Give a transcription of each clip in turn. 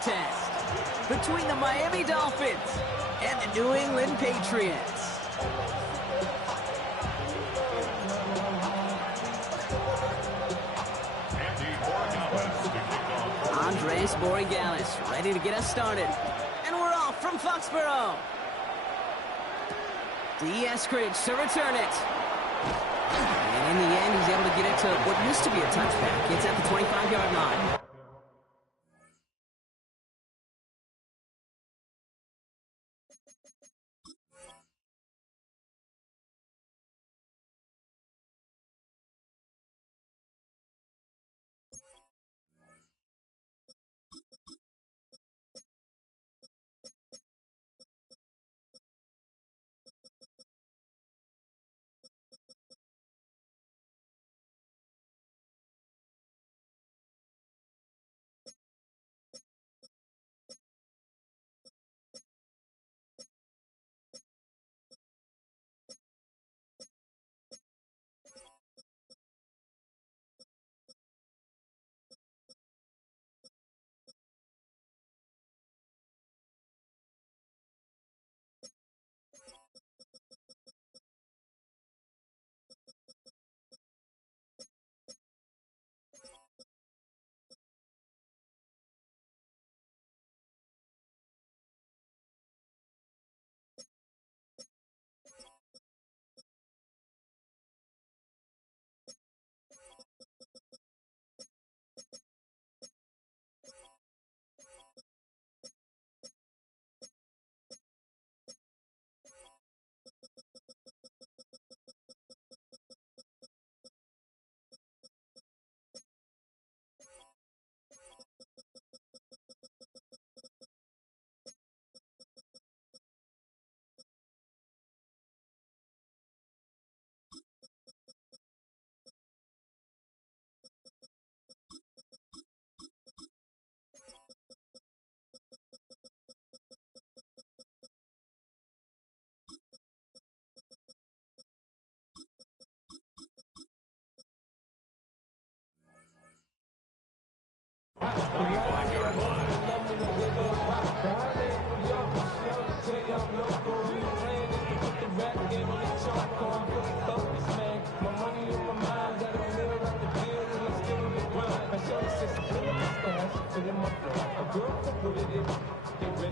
Test between the Miami Dolphins and the New England Patriots. Andres Borregalis ready to get us started. And we're off from Foxborough. Eskridge to return it. And in the end, he's able to get it to what used to be a touchback. It's at the 25-yard line.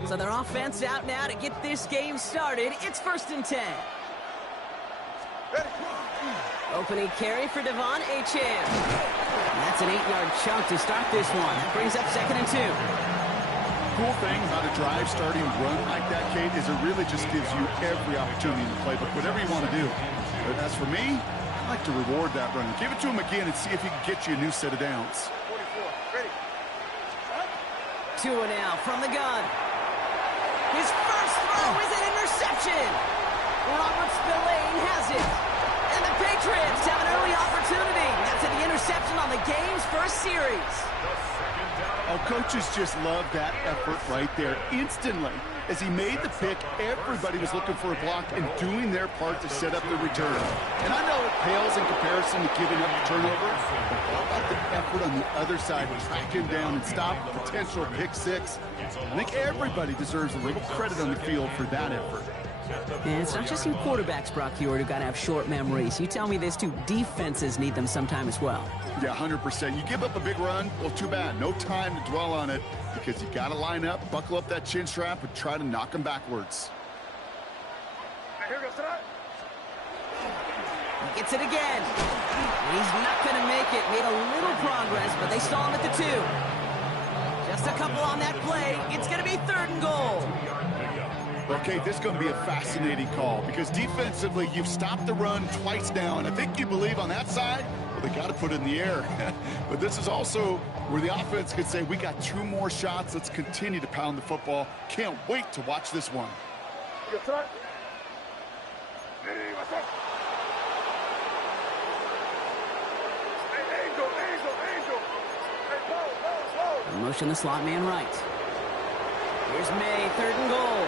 So their offense out now to get this game started. It's 1st and 10. Opening carry for Devon Achane. That's an 8-yard chunk to start this one. That brings up 2nd and 2. Cool thing about a drive starting run like that, Kate, is it really just gives you every opportunity in the playbook, whatever you want to do. But as for me, I like to reward that run. Give it to him again and see if he can get you a new set of downs. 44, ready. Tua now from the gun. His first throw is an interception. Robert Spillane has it. And the Patriots have an early opportunity. That's the interception on the game's first series. Oh, coaches just love that effort right there. Instantly, as he made the pick, everybody was looking for a block and doing their part to set up the return. And I know it pales in comparison to giving up the turnover, but how about the effort on the other side to track him down and stop the potential pick six? I think everybody deserves a little credit on the field for that effort. And it's not just you quarterbacks, Brock Huard, who got to have short memories. You tell me this too, defenses need them sometime as well. Yeah, 100%. You give up a big run, well, too bad. No time to dwell on it because you got to line up, buckle up that chin strap, and try to knock them backwards. Here goes tonight. He gets it again. He's not going to make it. Made a little progress, but they stall him at the 2. Just a couple on that play. It's going to be 3rd and goal. Okay, this is going to be a fascinating call because defensively, you've stopped the run twice now, and I think you believe on that side, well, they got to put it in the air. But this is also where the offense could say, we got 2 more shots. Let's continue to pound the football. Can't wait to watch this one. Motion the slot man right. Here's May, 3rd and goal.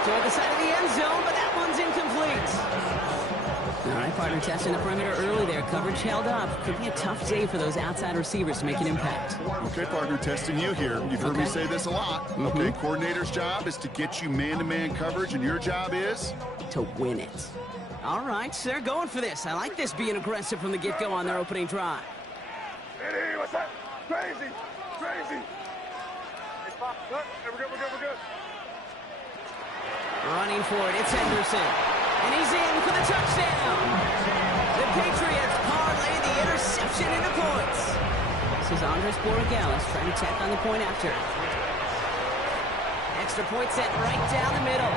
Toward the side of the end zone, but that one's incomplete. All right, partner, testing the perimeter early there. Coverage held up. Could be a tough day for those outside receivers to make an impact. Okay, partner, testing you here. You've heard me say this a lot. Okay, coordinator's job is to get you man-to-man coverage, and your job is? To win it. All right, so they're going for this. I like this being aggressive from the get-go on their opening drive. Hey, what's that? Crazy, crazy. We're good. Running for it, it's Henderson. And he's in for the touchdown. The Patriots parlay the interception into points. This is Andres Borregales trying to tack on the point after. Extra point set right down the middle.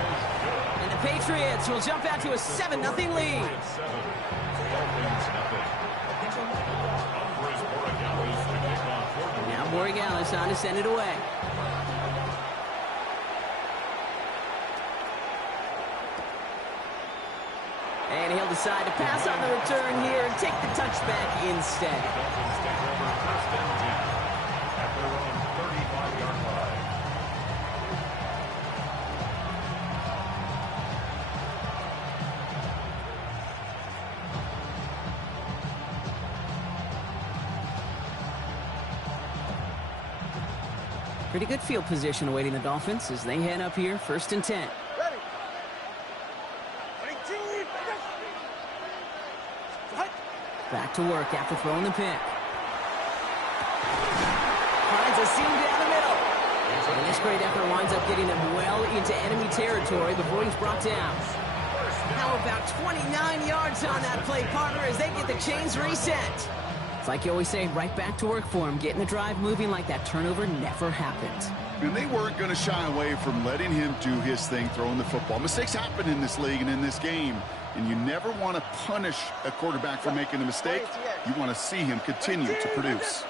And the Patriots will jump out to a 7-0 lead. Now Borregales on to send it away. And he'll decide to pass on the return here and take the touchback instead. Pretty good field position awaiting the Dolphins as they head up here, 1st and 10. Back to work after throwing the pick. Finds a seam down the middle. And this great effort winds up getting him well into enemy territory before he's brought down. How about 29 yards on that play, partner, as they get the chains reset. It's like you always say, right back to work for him. Getting the drive moving like that turnover never happened. And they weren't going to shy away from letting him do his thing, throwing the football. Mistakes happen in this league and in this game. And you never want to punish a quarterback for making a mistake. You want to see him continue to produce.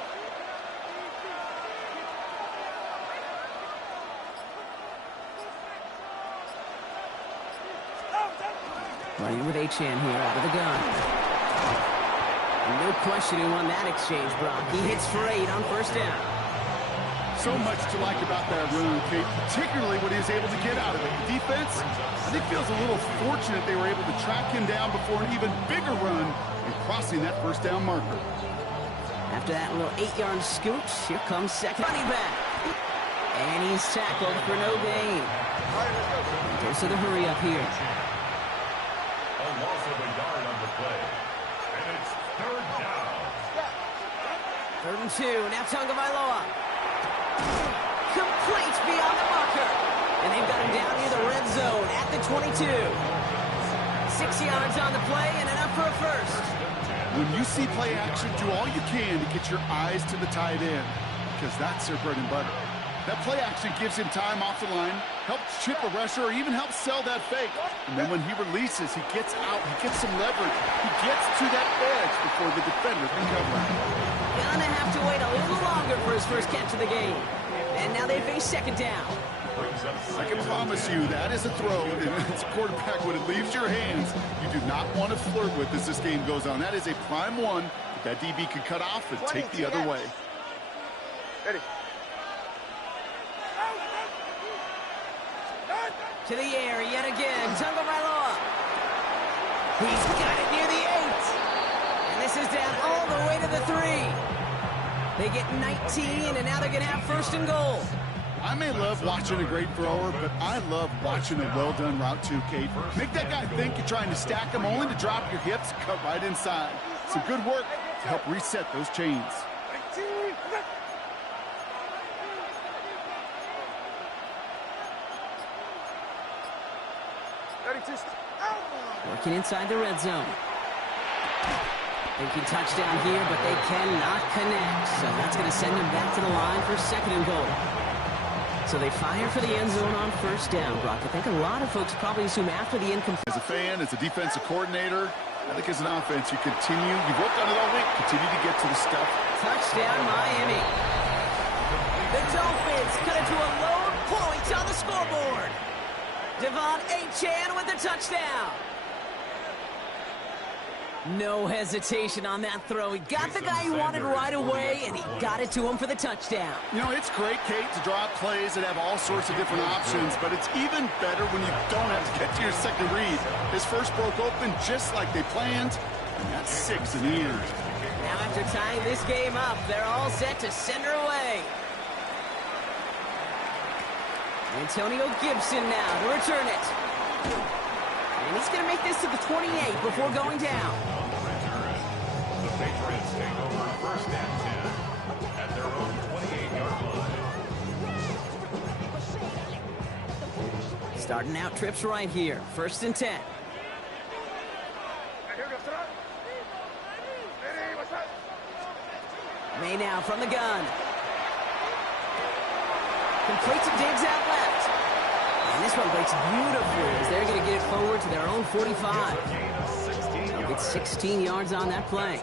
Running with H.N. here out of the gun. No question who won that exchange, Brock. He hits for 8 on 1st down. So much to like about that run, Kate, particularly what he was able to get out of it. The defense, I think, feels a little fortunate they were able to track him down before an even bigger run and crossing that 1st down marker. After that little 8-yard scoot, here comes second running back. And he's tackled for no gain. Goes to the hurry up here. A loss of a yard on the play. And it's 3rd down. 3rd and 2. Now Tagovailoa. Complete beyond the marker. And they've got him down near the red zone at the 22. 6 yards on the play and enough for a first. When you see play action, do all you can to get your eyes to the tight end, because that's their bread and butter. That play action gives him time off the line, helps chip a rusher, or even helps sell that fake. And then when he releases, he gets out, he gets some leverage. He gets to that edge before the defender can cover him. Gonna have to wait a little longer for his first catch of the game. And now they face 2nd down. I can promise you that is a throw, and it's a quarterback when it leaves your hands. You do not want to flirt with as this game goes on. That is a prime one that DB can cut off and take the other way. Ready. To the air yet again. Tagovailoa. He's got it near the 8. And this is down all the way to the 3. They get 19, and now they're going to have 1st and goal. I may love watching a great thrower, but I love watching a well-done route too, Kate. Make that guy think you're trying to stack him, only to drop your hips and cut right inside. Some good work to help reset those chains. Working inside the red zone. Thinking touchdown here, but they cannot connect. So that's going to send them back to the line for 2nd and goal. So they fire for the end zone on 1st down, Brock. I think a lot of folks probably assume after the incomplete. As a fan, as a defensive coordinator, I think as an offense, you've worked on it all week, continue to get to the stuff. Touchdown, Miami. The Dolphins cut it to a load point on the scoreboard. Devon Achane with the touchdown. No hesitation on that throw. He got the guy he wanted right away, and he got it to him for the touchdown. You know, it's great, Kate, to draw up plays that have all sorts of different options, but it's even better when you don't have to get to your second read. His first broke open just like they planned, and that's 6 in the end. Now after tying this game up, they're all set to send her away. Antonio Gibson now to return it. And he's going to make this to the 28 before going down. The Patriots take over first and 10 at their own 28-yard line. Starting out trips right here. First and 10. May now from the gun. Completes and digs out left. And this one breaks beautifully as they're going to get it forward to their own 45. They'll get 16 yards on that play.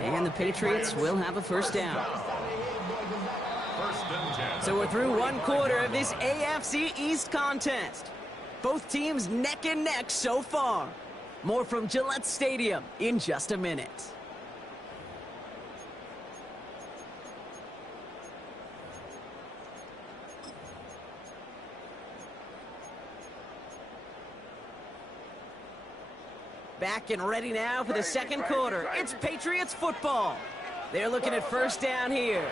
And the Patriots will have a first down. So we're through one quarter of this AFC East contest. Both teams neck and neck so far. More from Gillette Stadium in just a minute. Back and ready now for the second quarter. It's Patriots football. They're looking at first down here.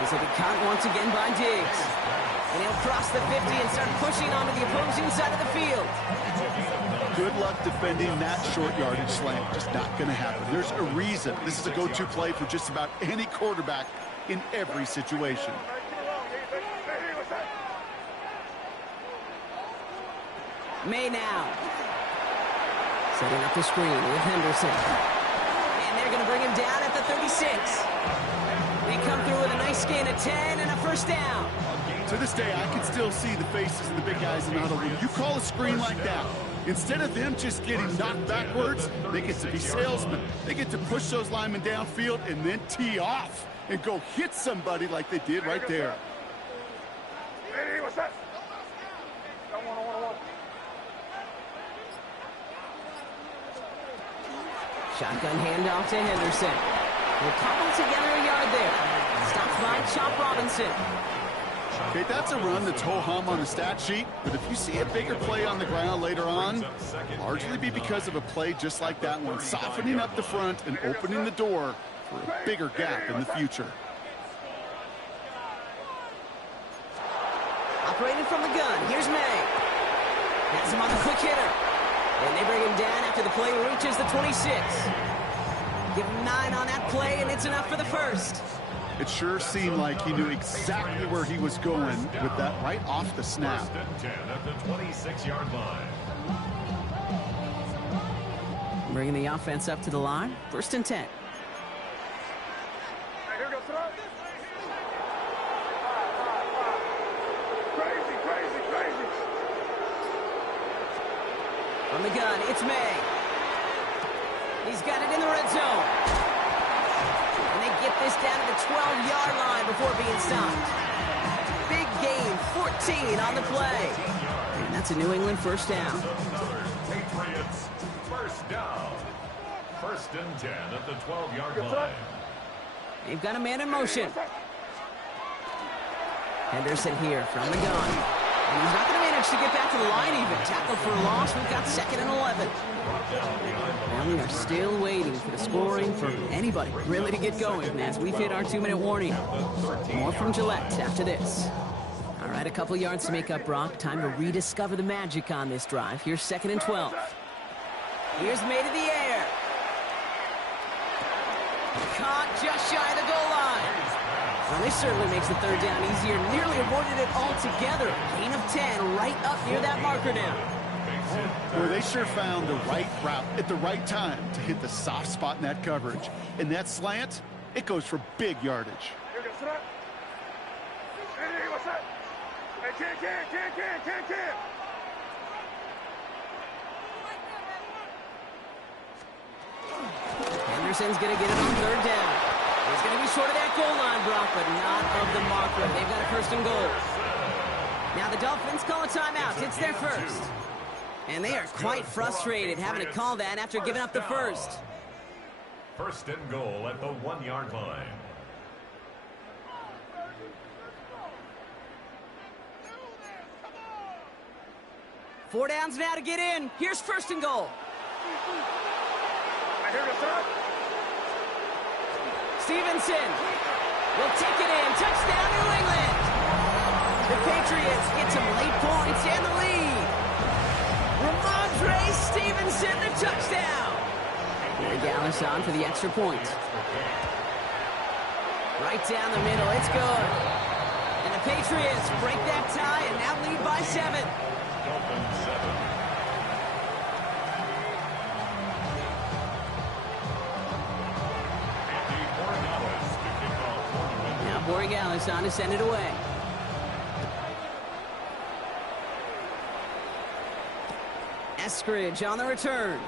This will be caught once again by Diggs. And he'll cross the 50 and start pushing onto the opposing side of the field. Good luck defending that short yardage slant. Just not going to happen. There's a reason this is a go-to play for just about any quarterback in every situation. May now. Setting up the screen with Henderson. And they're going to bring him down at the 36. They come through with a nice gain of 10 and a first down. To this day, I can still see the faces of the big guys in the huddle. When you call a screen like that, instead of them just getting knocked backwards, they get to be salesmen. They get to push those linemen downfield and then tee off and go hit somebody like they did right there. Hey, what's that? Shotgun handoff to Henderson. We'll cobble together a yard there. Stops by Chop Robinson. Okay, that's a run that's ho-hum on the stat sheet, but if you see a bigger play on the ground later on, largely be because of a play just like that one, softening up the front and opening the door for a bigger gap in the future. Operating from the gun, here's May. Has him on the quick hitter. And they bring him down after the play reaches the 26. Give him 9 on that play, and it's enough for the first. It sure seemed like he knew exactly where he was going with that right off the snap. First and 10 at the 26-yard line. Bringing the offense up to the line. First and 10. Hey, here goes tonight. Crazy, crazy, crazy. From the gun, it's May. He's got it in the red zone. And they get this down to the 12-yard line before being stopped. Big gain, 14 on the play. And that's a New England first down. Patriots first down. First and 10 at the 12-yard line. They've got a man in motion. Henderson here from the gun. And he's not going to manage to get back to the line even. Tackle for a loss. We've got 2nd and 11. And we are still waiting for the scoring for anybody really to get going as we've hit our 2-minute warning. More from Gillette after this. All right, a couple yards to make up, Brock. Time to rediscover the magic on this drive. Here's 2nd and 12. Here's May to the air. Caught just shy of the goal line. Well, this certainly makes the third down easier. Nearly avoided it altogether. Gain of 10 right up near that marker now. Boy, they sure found the right route at the right time to hit the soft spot in that coverage. And that slant, it goes for big yardage. Here goes tonight. Hey, what's that? Hey, can. Henderson's going to get it on third down. He's going to be short of that goal line, Brock, but not of the marker. They've got a 1st and goal. Now the Dolphins call a timeout. It's their first. And they are quite frustrated having to call that after giving up the first. First and goal at the 1-yard line. Four downs now to get in. Here's first and goal. Stevenson will take it in. Touchdown, New England. The Patriots get some late points and the lead. Ramondre Stevenson, the touchdown. And Gallis on for the extra point. Right down the middle, it's good. And the Patriots break that tie and now lead by 7. Now Borregales on to send it away. Eskridge on the return.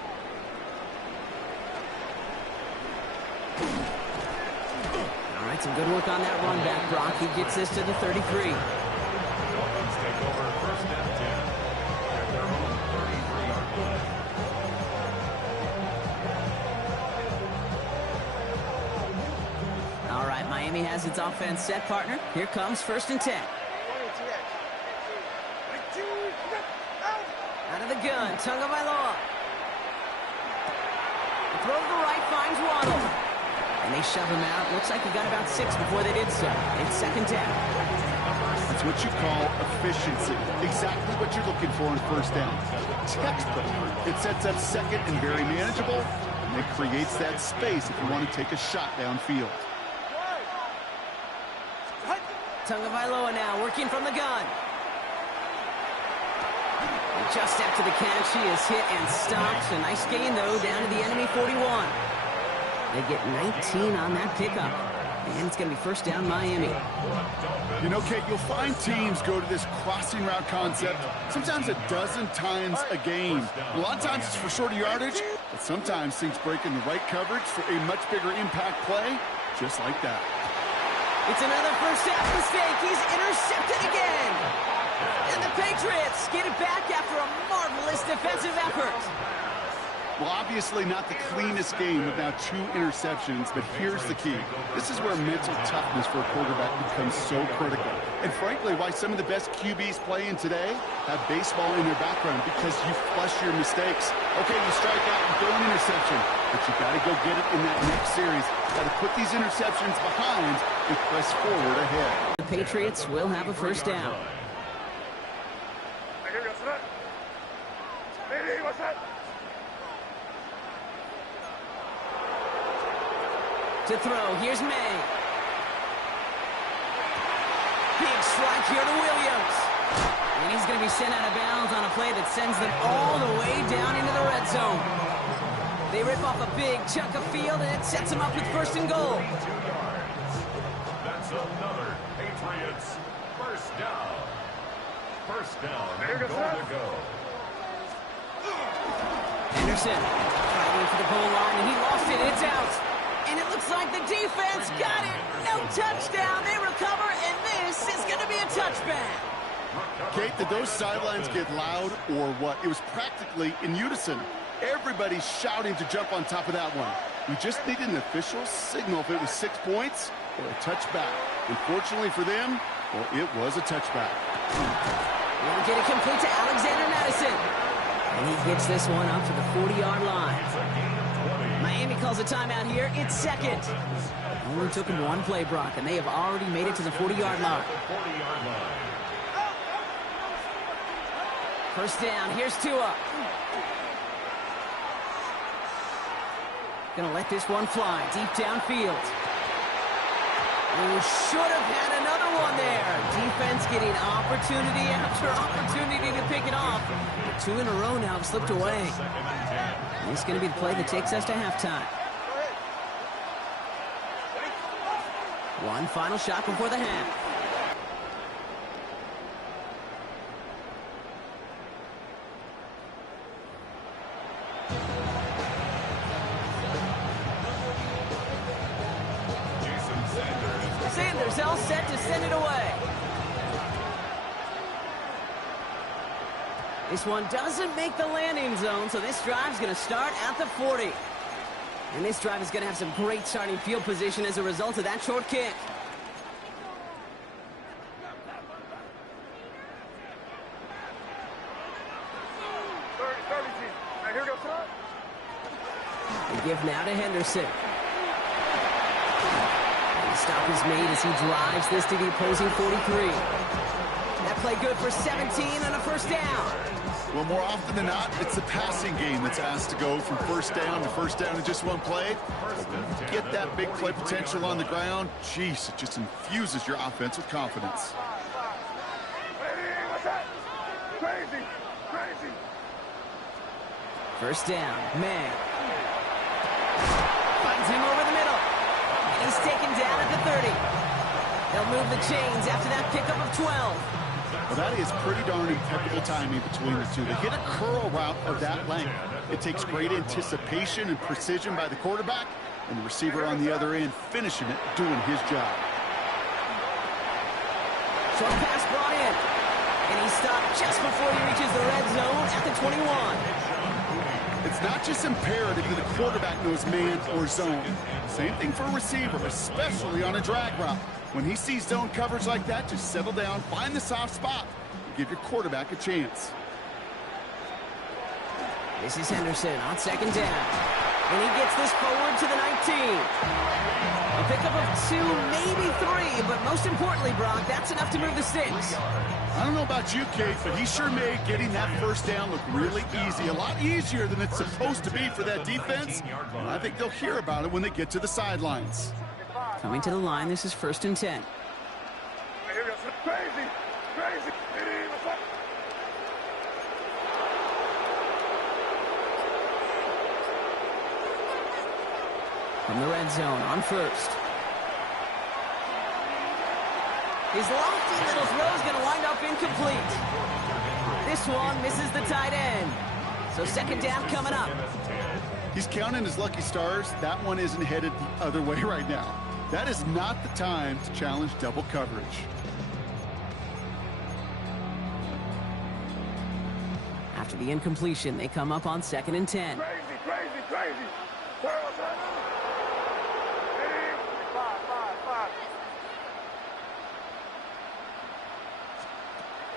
All right, some good work on that run back, Brock. He gets this to the 33. Dolphins take over first and 10 at their own 33-yard line. All right, Miami has its offense set, partner. Here comes first and 10. Out of the gun, Tagovailoa. Throw to the right, finds Waddle. And they shove him out. Looks like he got about 6 before they did so. It's second down. That's what you call efficiency. Exactly what you're looking for in first down. Textbook. It sets up second and very manageable, and it creates that space if you want to take a shot downfield. Tagovailoa now working from the gun. Just after the catch, he is hit and stopped. A nice gain, though, down to the enemy 41. They get 19 on that pickup. And it's going to be first down Miami. You know, Kate, you'll find teams go to this crossing route concept sometimes a dozen times a game. A lot of times it's for shorter yardage, but sometimes things break in the right coverage for a much bigger impact play, just like that. It's another first half mistake. He's intercepted again. And the Patriots get it back after a marvelous defensive effort. Well, obviously not the cleanest game with now 2 interceptions, but here's the key. This is where mental toughness for a quarterback becomes so critical. And frankly, why some of the best QBs playing today have baseball in their background, because you flush your mistakes. Okay, you strike out and throw an interception, but you got to go get it in that next series. Got to put these interceptions behind and press forward ahead. The Patriots will have a first down. To throw, here's May. Big strike here to Williams. And he's going to be sent out of bounds on a play that sends them all the way down into the red zone. They rip off a big chunk of field, and it sets them up with first and goal. 2 yards. That's another Patriots first down. First down, and goal to go. Anderson fighting for the goal line, and he lost it. It's out. And it looks like the defense got it. No touchdown. They recover, and this is going to be a touchback. Kate, did those sidelines get loud or what? It was practically in unison. Everybody's shouting to jump on top of that one. We just needed an official signal if it was 6 points or a touchback. Unfortunately for them, well, it was a touchback. Won't get it complete to Alexander Madison. And he gets this one up to the 40-yard line. Miami calls a timeout here. It's second. Only took him one play, Brock, and they have already made it to the 40-yard line. First down. Here's Tua. Gonna let this one fly deep downfield. Should have had another one there. Defense getting opportunity after opportunity to pick it off. 2 in a row now have slipped away. And this is going to be the play that takes us to halftime. One final shot before the half. Sanders all set to send it away. This one doesn't make the landing zone, so this drive's going to start at the 40. And this drive is going to have some great starting field position as a result of that short kick. The give now to Henderson. And the stop is made as he drives this to the opposing 43. That play good for 17 and a first down. Well, more often than not, it's the passing game that's asked to go from first down in just one play. Get that big play potential on the ground. Jeez, it just infuses your offense with confidence. Crazy. First down, May. Finds him over the middle. And he's taken down at the 30. They'll move the chains after that pickup of 12. Well, that is pretty darn impeccable timing between the two. They hit a curl route of that length. It takes great anticipation and precision by the quarterback, and the receiver on the other end finishing it, doing his job. Short pass brought in. And he stopped just before he reaches the red zone at the 21. It's not just imperative that the quarterback knows man or zone. Same thing for a receiver, especially on a drag route. When he sees zone coverage like that, just settle down, find the soft spot, and give your quarterback a chance. This is Henderson on second down. And he gets this forward to the 19. A pickup of 2, maybe 3, but most importantly, Brock, that's enough to move the sticks. I don't know about you, Kate, but he sure made getting that first down look really easy. A lot easier than it's supposed to be for that defense. And I think they'll hear about it when they get to the sidelines. Coming to the line, this is 1st and 10. Crazy. From the red zone on first. His lofty little throw is going to wind up incomplete. This one misses the tight end. So second down coming up. He's counting his lucky stars. That one isn't headed the other way right now. That is not the time to challenge double coverage. After the incompletion, they come up on 2nd and 10. Crazy.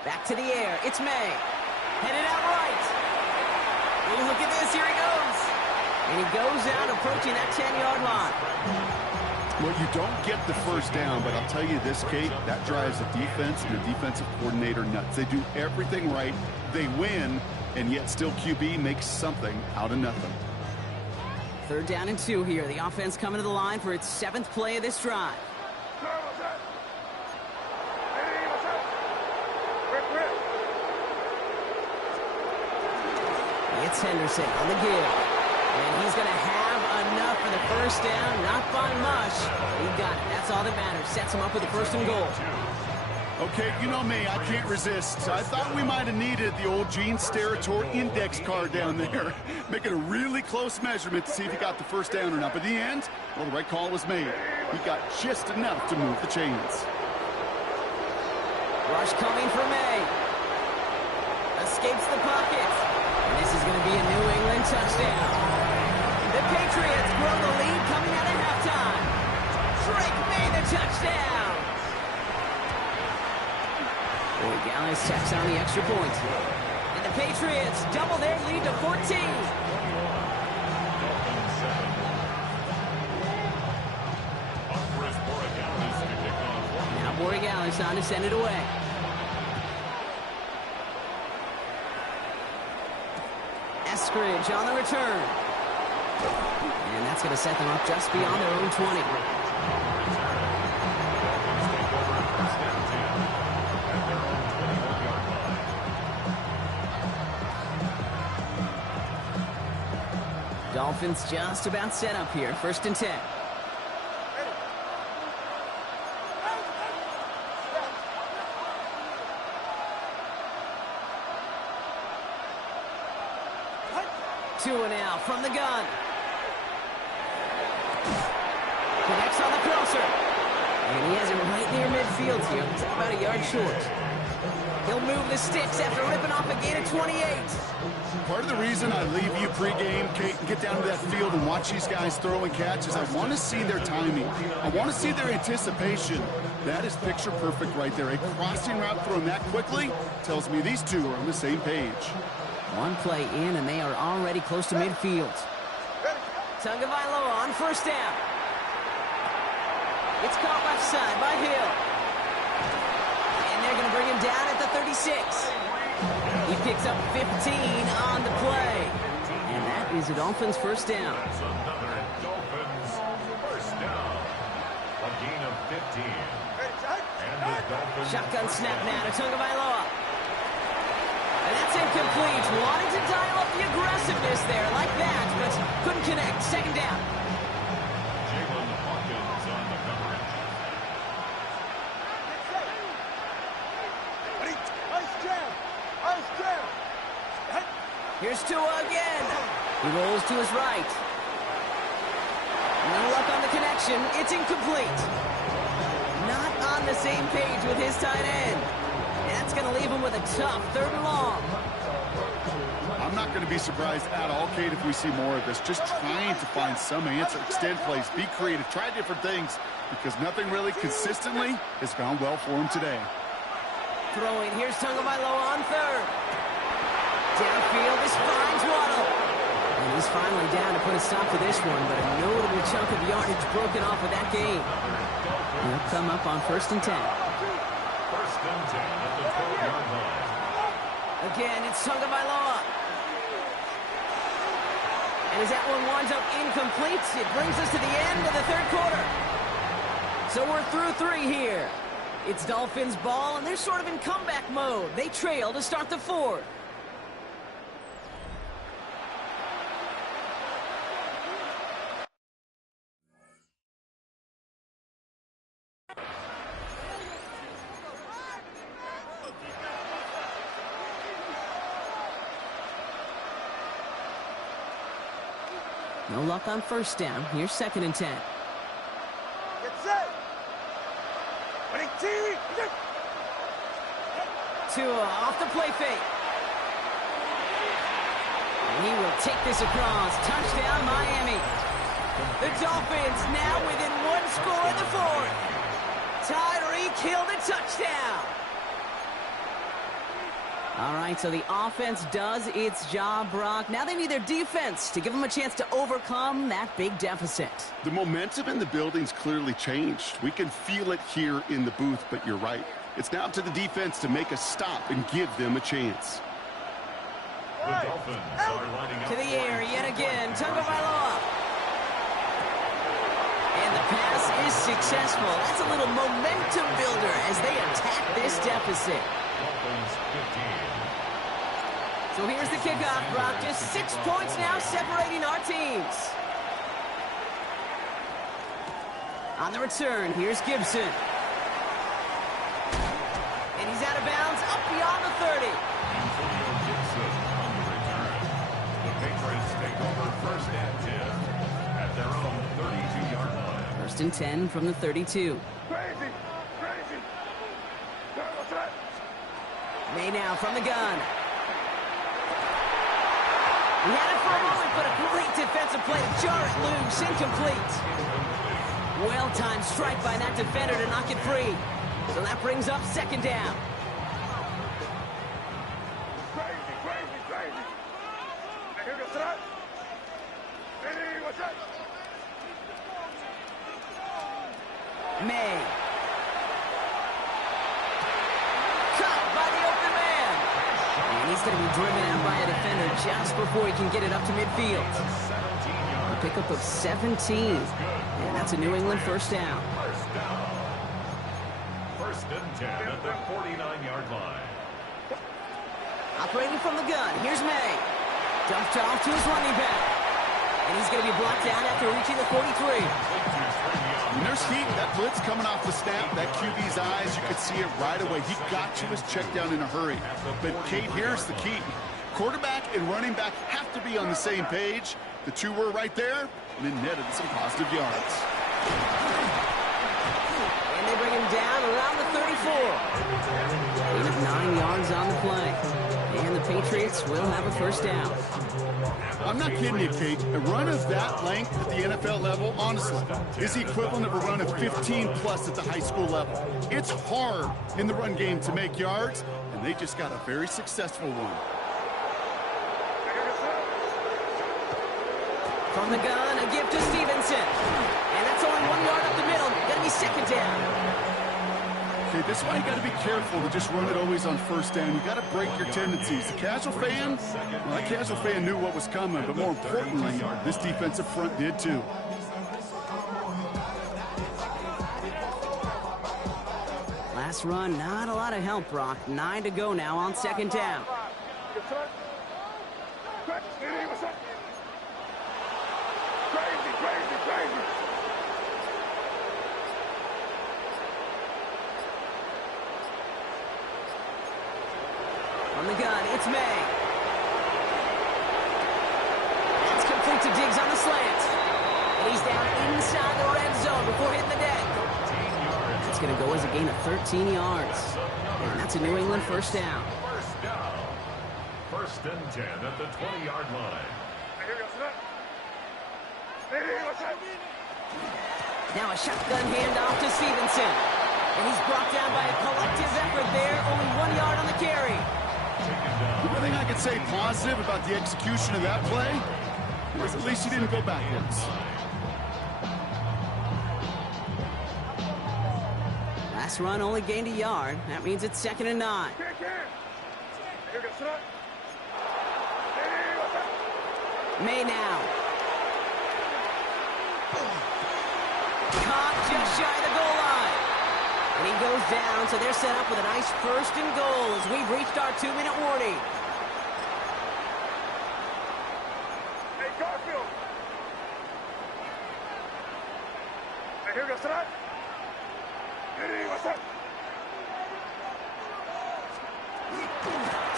Back to the air. It's May. Headed out right. Oh, look at this. Here he goes. And he goes out approaching that 10-yard line. Well, you don't get the first down, but I'll tell you this, Kate, that drives the defense and the defensive coordinator nuts. They do everything right. They win, and yet still QB makes something out of nothing. 3rd down and 2 here. The offense coming to the line for its 7th play of this drive. It's Henderson on the give. And he's going to have enough for the first down. Not by much. He got it. That's all that matters. Sets him up with a 1st and goal. Okay, you know me. I can't resist. I thought we might have needed the old Gene Steratore index card down there. Making a really close measurement to see if he got the first down or not. But in the end, well, the right call was made. He got just enough to move the chains. Rush coming for May. Escapes the pocket. And this is going to be a New England touchdown. The Patriots grow the lead coming out of halftime. Drake made the touchdown. Boy, Gallis tacks on the extra point. And the Patriots double their lead to 14. Now Borregales on to send it away. Eskridge on the return. And that's going to set them up just beyond their own 20. Dolphins just about set up here. 1st and 10. Two and out from the gun. Connects on the crosser. And he has it right near midfield here. He's about a yard short. He'll move the sticks after ripping off a gain of 28. Part of the reason I leave you pregame, Kate, and get down to that field and watch these guys throw and catch is I want to see their timing. I want to see their anticipation. That is picture perfect right there. A crossing route thrown that quickly tells me these two are on the same page. One play in, and they are already close to midfield. Tagovailoa on first down. It's caught left side by Hill. And they're going to bring him down at the 36. He picks up 15 on the play. And that is a Dolphins first down. That's another Dolphins first down. A gain of 15. And the Dolphins... Shotgun snap now to Tagovailoa. And that's incomplete. Wanted to dial up the aggressiveness there like that, but couldn't connect. Second down. Jalen Hawkins on the coverage. Here's Tua again. He rolls to his right. No luck on the connection. It's incomplete. Not on the same page with his tight end. And that's going to leave him with a tough 3rd and long. I'm not going to be surprised at all, Kate, if we see more of this. Just trying to find some answer. Extend plays, be creative, try different things, because nothing really consistently has gone well for him today. Throwing. Here's Tagovailoa on 3rd. Downfield, this finds Waddle. And he's finally down to put a stop to this one, but a notable chunk of yardage broken off with that gain. He'll come up on 1st and 10. First and 10 at the 12-yard line. Again, it's Tagovailoa. And as that one winds up incomplete, it brings us to the end of the 3rd quarter. So we're through 3 here. It's Dolphins ball, and they're sort of in comeback mode. They trail to start the 4th. No luck on first down. Here's 2nd and 10. Tua off the play fake. And he will take this across. Touchdown, Miami. The Dolphins now within 1 score in the 4th. Tyreek Hill the touchdown. All right, so the offense does its job, Brock. Now they need their defense to give them a chance to overcome that big deficit. The momentum in the building's clearly changed. We can feel it here in the booth, but you're right. It's now to the defense to make a stop and give them a chance. The Dolphins are lining up to the air yet again. Tagovailoa. And the pass is successful. That's a little momentum builder as they attack this deficit. Dolphins 15. So here's the kickoff, Brock. Just 6 points now separating our teams. On the return, here's Gibson. And he's out of bounds, up beyond the 30. Antonio Gibson on the return. The Patriots take over 1st and 10 at their own 32-yard line. 1st and 10 from the 32. Crazy! May now from the gun. He had it for a moment, but a great defensive play to jar it loose. Incomplete. Well-timed strike by that defender to knock it free. So that brings up 2nd down. Crazy! Here goes that. Ready, what's that? May. Cut by the open man. And he's going to be driven out by a defender just before he can get it up to midfield. A pickup of 17. And that's a New England first down. First down. 1st and 10 at the 49-yard line. Operating from the gun, here's May. Dumped off to his running back. And he's going to be blocked down after reaching the 43. When there's heat, that blitz coming off the snap, that QB's eyes, you could see it right away. He got to his check down in a hurry. But, Kate, here's the key. Quarterback and running back have to be on the same page. The two were right there, and it netted some positive yards. And they bring him down around the 34. Gain of 9 yards on the play. And the Patriots will have a first down. I'm not kidding you, Kate. A run of that length at the NFL level, honestly, is the equivalent of a run of 15-plus at the high school level. It's hard in the run game to make yards, and they just got a very successful one. From the gun, a gift to Stevenson. And that's only 1 yard up the middle. Gonna be second down. Okay, this is why you got to be careful to just run it always on first down. You got to break your tendencies. The casual fan, well, that casual fan knew what was coming, but more importantly, this defensive front did too. Last run, not a lot of help, Brock. 9 to go now on second down. Crazy. On the gun, it's May. It's complete to Diggs on the slant. And he's down inside the red zone before hitting the deck. It's going to go as a gain of 13 yards. And that's a New England first down. First down. First and 10 at the 20-yard line. Now a shotgun handoff to Stevenson. And he's brought down by a collective effort there. Only 1 yard on the carry. The one thing I could say positive about the execution of that play was at least he didn't go backwards. Last run only gained a yard. That means it's second and 9. May now. Caught just shy of the goal line. And he goes down, so they're set up with a nice first and goal as we've reached our 2-minute warning. Hey, Garfield. Hey, here goes tonight. Hey, what's up?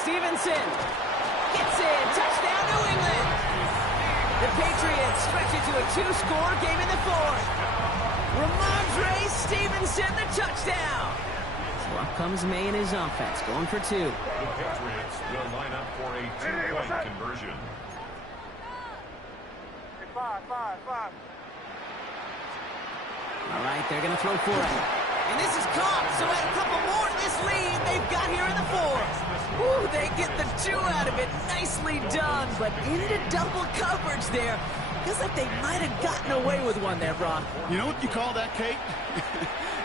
Stevenson gets in. Touchdown, New England. The Patriots stretch it to a 2-score game in the fourth. Ramondre Stevenson, the touchdown. So up comes May in his offense, going for 2. The Patriots will line up for a 2-point conversion. Hey, five. All right, they're going to throw for it. And this is caught, so add a couple more to this lead they've got here in the fourth. Ooh, they get the 2 out of it. Nicely done, but into double coverage there. Feels like they might have gotten away with one there, Brock. You know what you call that, Kate?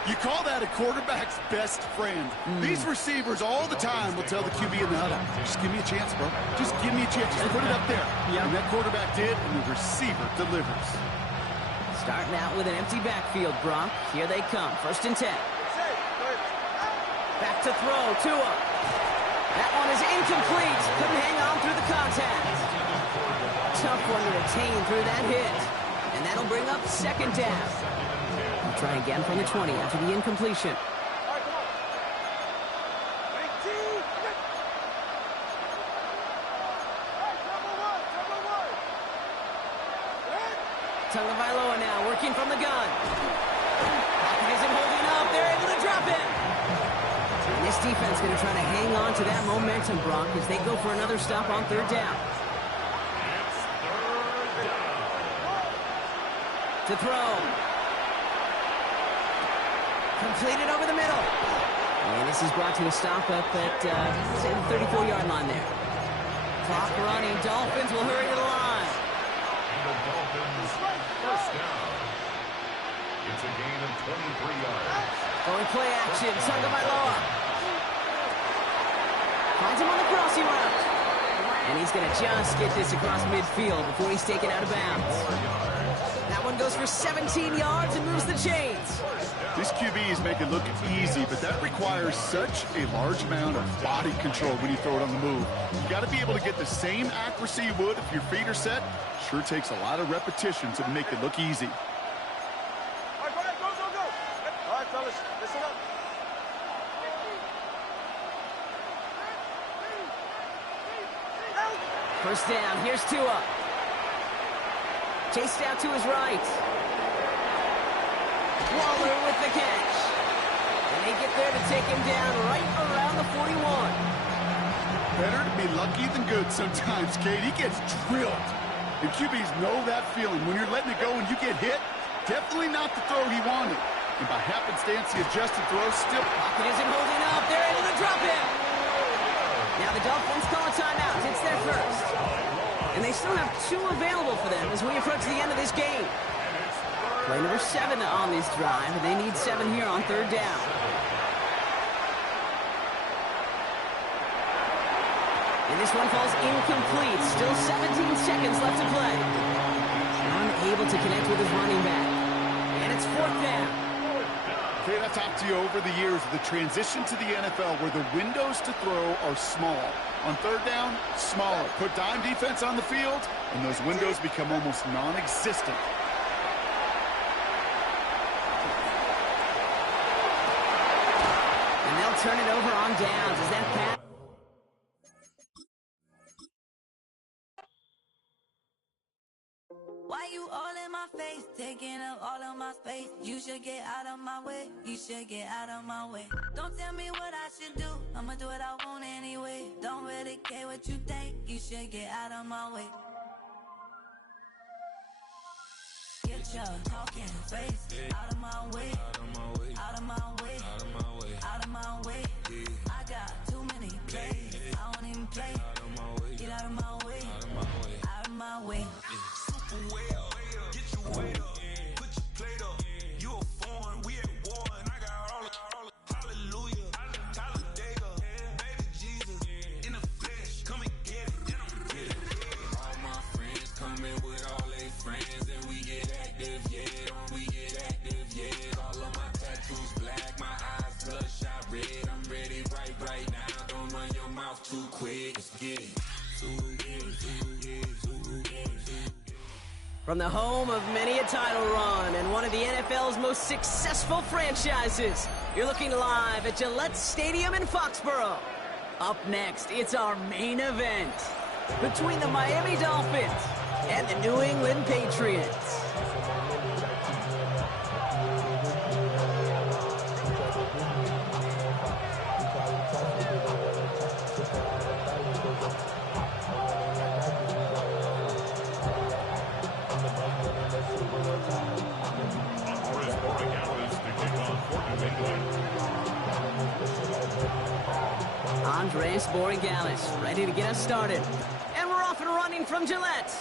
You call that a quarterback's best friend. These receivers all the time will tell the QB in the huddle, just give me a chance, bro. Just give me a chance. Just put it up there. And that quarterback did, and the receiver delivers. Starting out with an empty backfield, Brock. Here they come. First and 10. Back to throw. Tua. That one is incomplete. Couldn't hang on through the contact. Tough one to retain through that hit. And that'll bring up second down. We'll try again from the 20 after the incompletion. Tagovailoa now working from the gun. Pocket isn't holding up. They're able to drop it. And this defense going to try to hang on to that momentum, Brock, as they go for another stop on third down. It's third down. To throw. Completed over the middle. And this is brought to a stop up at, say, the 34-yard line there. Clock running. Dolphins will hurry to the line. The Dolphins first down. It's a gain of 23 yards. Going play action. Tagovailoa. Finds him on the crossing route. And he's going to just get this across midfield before he's taken out of bounds. That one goes for 17 yards and moves the chains. These QBs make it look easy, but that requires such a large amount of body control when you throw it on the move. You got to be able to get the same accuracy you would if your feet are set. Sure takes a lot of repetition to make it look easy. All right, go. All right, fellas, listen up. First down, here's Tua. Chased out to his right. Waller with the catch. And they get there to take him down right around the 41. Better to be lucky than good sometimes, Kate. He gets drilled. And QBs know that feeling. When you're letting it go and you get hit, definitely not the throw he wanted. And by happenstance, the adjusted throw still... Pocket isn't holding up. They're able to drop him. Now the Dolphins call a timeout. It's their first. And they still have 2 available for them as we approach the end of this game. Play number 7 on this drive, and they need 7 here on 3rd down. And this one falls incomplete. Still 17 seconds left to play. Unable to connect with his running back. And it's 4th down. Kate, I've talked to you over the years of the transition to the NFL where the windows to throw are small. On 3rd down, smaller. Put dime defense on the field, and those windows become almost non-existent. And they'll turn it over on downs as that pass. Why you all in my face, taking up all of my space? You should get out of my way, you should get out of my way. Don't tell me what I should do, I'ma do what I want anyway. Don't really care what you think, you should get out of my way. Get your talking face out of my way, out of my way, out of my way, out of my way. I got too many plays, I don't even play. Get out of my way, out of my way. Well, get your weight up, put your plate up. You a foreign, we at war, and I got all the hallelujah, Talladega, baby Jesus, in the flesh, come and get it, then I'm get it. All my friends coming with all their friends, and we get active, yeah, we get active, yeah. All of my tattoos black, my eyes bloodshot red, I'm ready right now, don't run your mouth too quick, let's get it. From the home of many a title run and one of the NFL's most successful franchises, you're looking live at Gillette Stadium in Foxborough. Up next, it's our main event between the Miami Dolphins and the New England Patriots. Andres Borregales ready to get us started. And we're off and running from Gillette.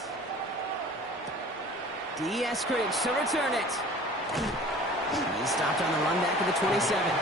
D. Eskridge to return it. He stopped on the run back of the 27.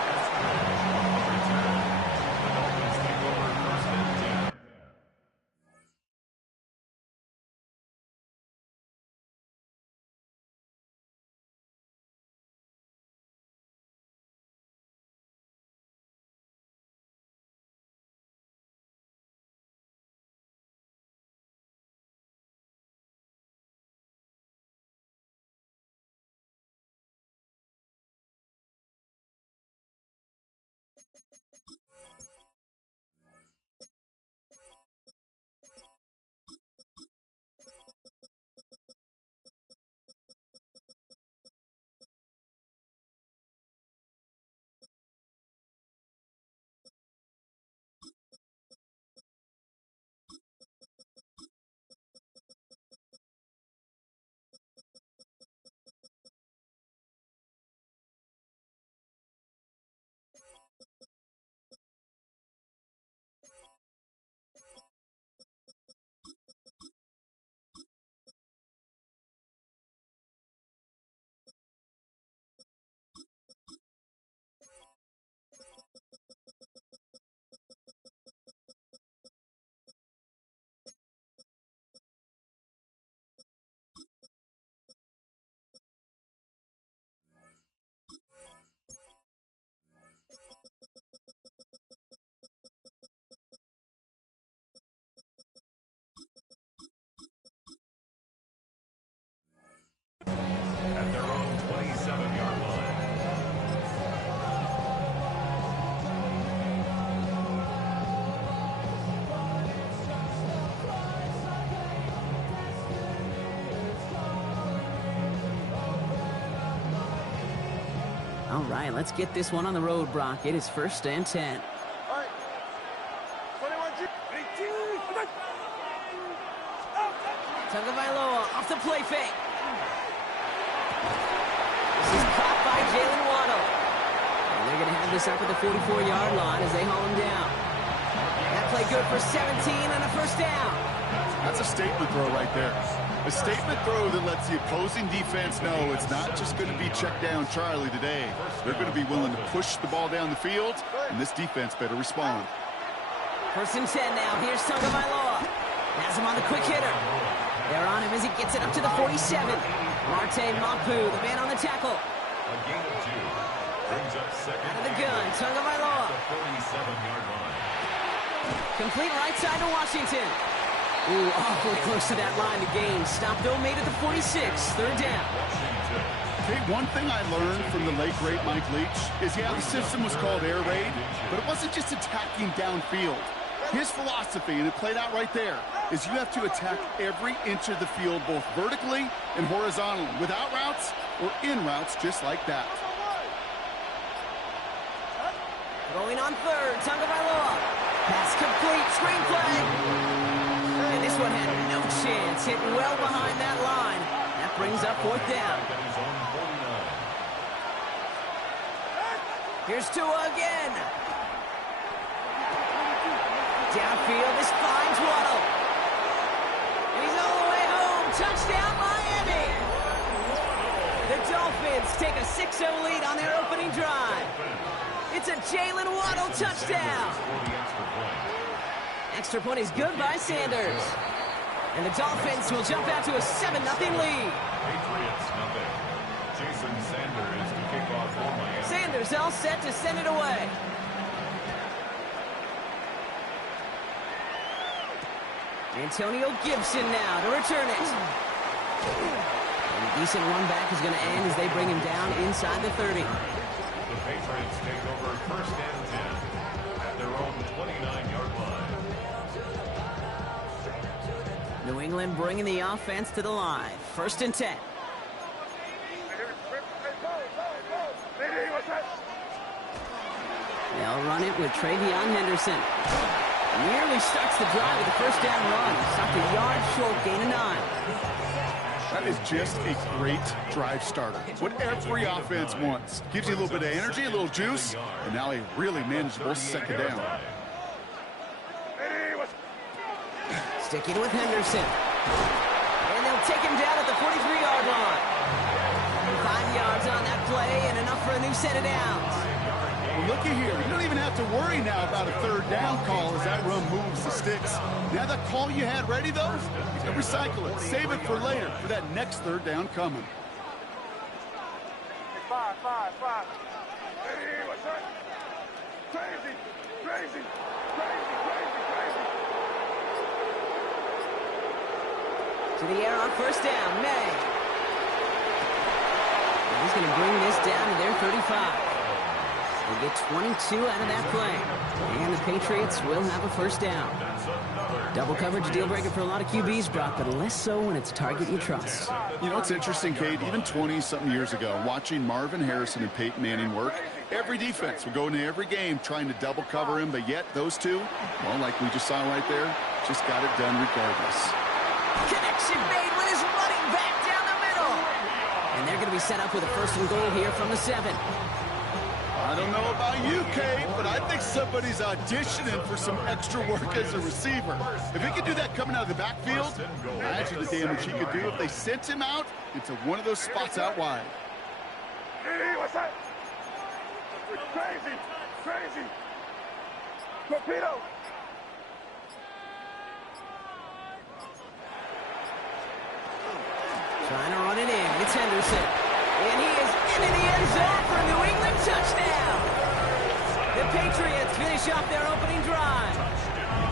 All right, let's get this one on the road, Brock. It is 1st and 10. All right. 21G. 18. Tagovailoa off the play fake. This is caught by Jalen Waddle. And they're going to have this up at the 44-yard line as they haul him down. That play good for 17 and a 1st down. That's a statement throw right there. A statement throw that lets the opposing defense know it's not just going to be check down Charlie today. They're going to be willing to push the ball down the field, and this defense better respond. 1st and 10 now. Here's Tagovailoa. Has him on the quick hitter. They're on him as he gets it up to the 47. Marte Mapu, the man on the tackle. A gain of 2. Brings up second. Out of the gun, Tagovailoa. The 47-yard line. Complete right side to Washington. Ooh, awfully close to that line to gain. Stop though, made at the 46. 3rd down. Okay, one thing I learned from the late, great Mike Leach is, yeah, the system was called air raid, but it wasn't just attacking downfield. His philosophy, and it played out right there, is you have to attack every inch of the field, both vertically and horizontally, without routes or in routes, just like that. Going on 3rd, Tagovailoa. Pass complete, screenplay. And this one had no chance, hit well behind that line. That brings up 4th down. Here's Tua again. Downfield, this finds Waddle. He's all the way home. Touchdown, Miami. The Dolphins take a 6-0 lead on their opening drive. It's a Jalen Waddle touchdown. Extra point is good by Sanders. And the Dolphins will jump out to a 7-0 lead. Patriots nothing. Jason Sanders to kick off for Miami. Sanders all set to send it away. Antonio Gibson now to return it. And a decent run back is going to end as they bring him down inside the 30. The Patriots take over 1st and 10 at their own 29-yard line. New England bringing the offense to the line. 1st and 10. They'll run it with Travion Henderson. Nearly starts the drive with a 1st down run. Stopped a yard short, gain of 9. That is just a great drive starter. What every offense wants. Gives you a little bit of energy, a little juice, and now a really manageable 2nd down. Sticking with Henderson. And they'll take him down at the 43-yard line. 5 yards on that play and enough for a new set of downs. Well, looky here. You don't even have to worry now about a 3rd down call as that run moves the sticks. Now that call you had ready, though, you can recycle it. Save it for later for that next 3rd down coming. 5. Hey, what's that? Crazy. To the air on 1st down, May. And he's going to bring this down to their 35. They'll get 22 out of that play. And the Patriots will have a 1st down. Double coverage deal breaker for a lot of QBs, Brock, but less so when it's a target you trust. You know, it's interesting, Kate, even 20-something years ago, watching Marvin Harrison and Peyton Manning work, every defense would go into every game trying to double cover him, but yet those two, well, like we just saw right there, just got it done regardless. Connection made with his running back down the middle. And they're going to be set up with a 1st and goal here from the 7. I don't know about you, Kate, but I think somebody's auditioning for some extra work as a receiver. If he could do that coming out of the backfield, imagine the damage he could do if they sent him out into one of those spots out wide. Hey, what's that? Crazy. Torpedo. Trying to run it in. It's Henderson. And he is into the end zone for a New England touchdown. The Patriots finish off their opening drive.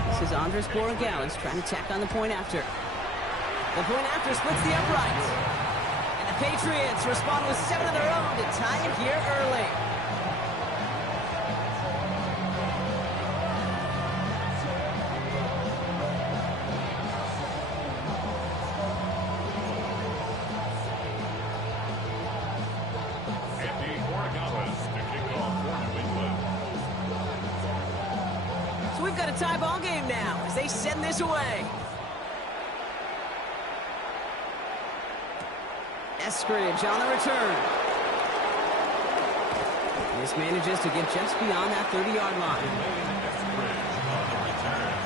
This is Andres Borregales trying to tack on the point after. The point after splits the uprights. And the Patriots respond with 7 of their own to tie it here early. we've got a tie ball game now as they send this away. Eskridge on the return. This manages to get just beyond that 30-yard line. Eskridge on the return.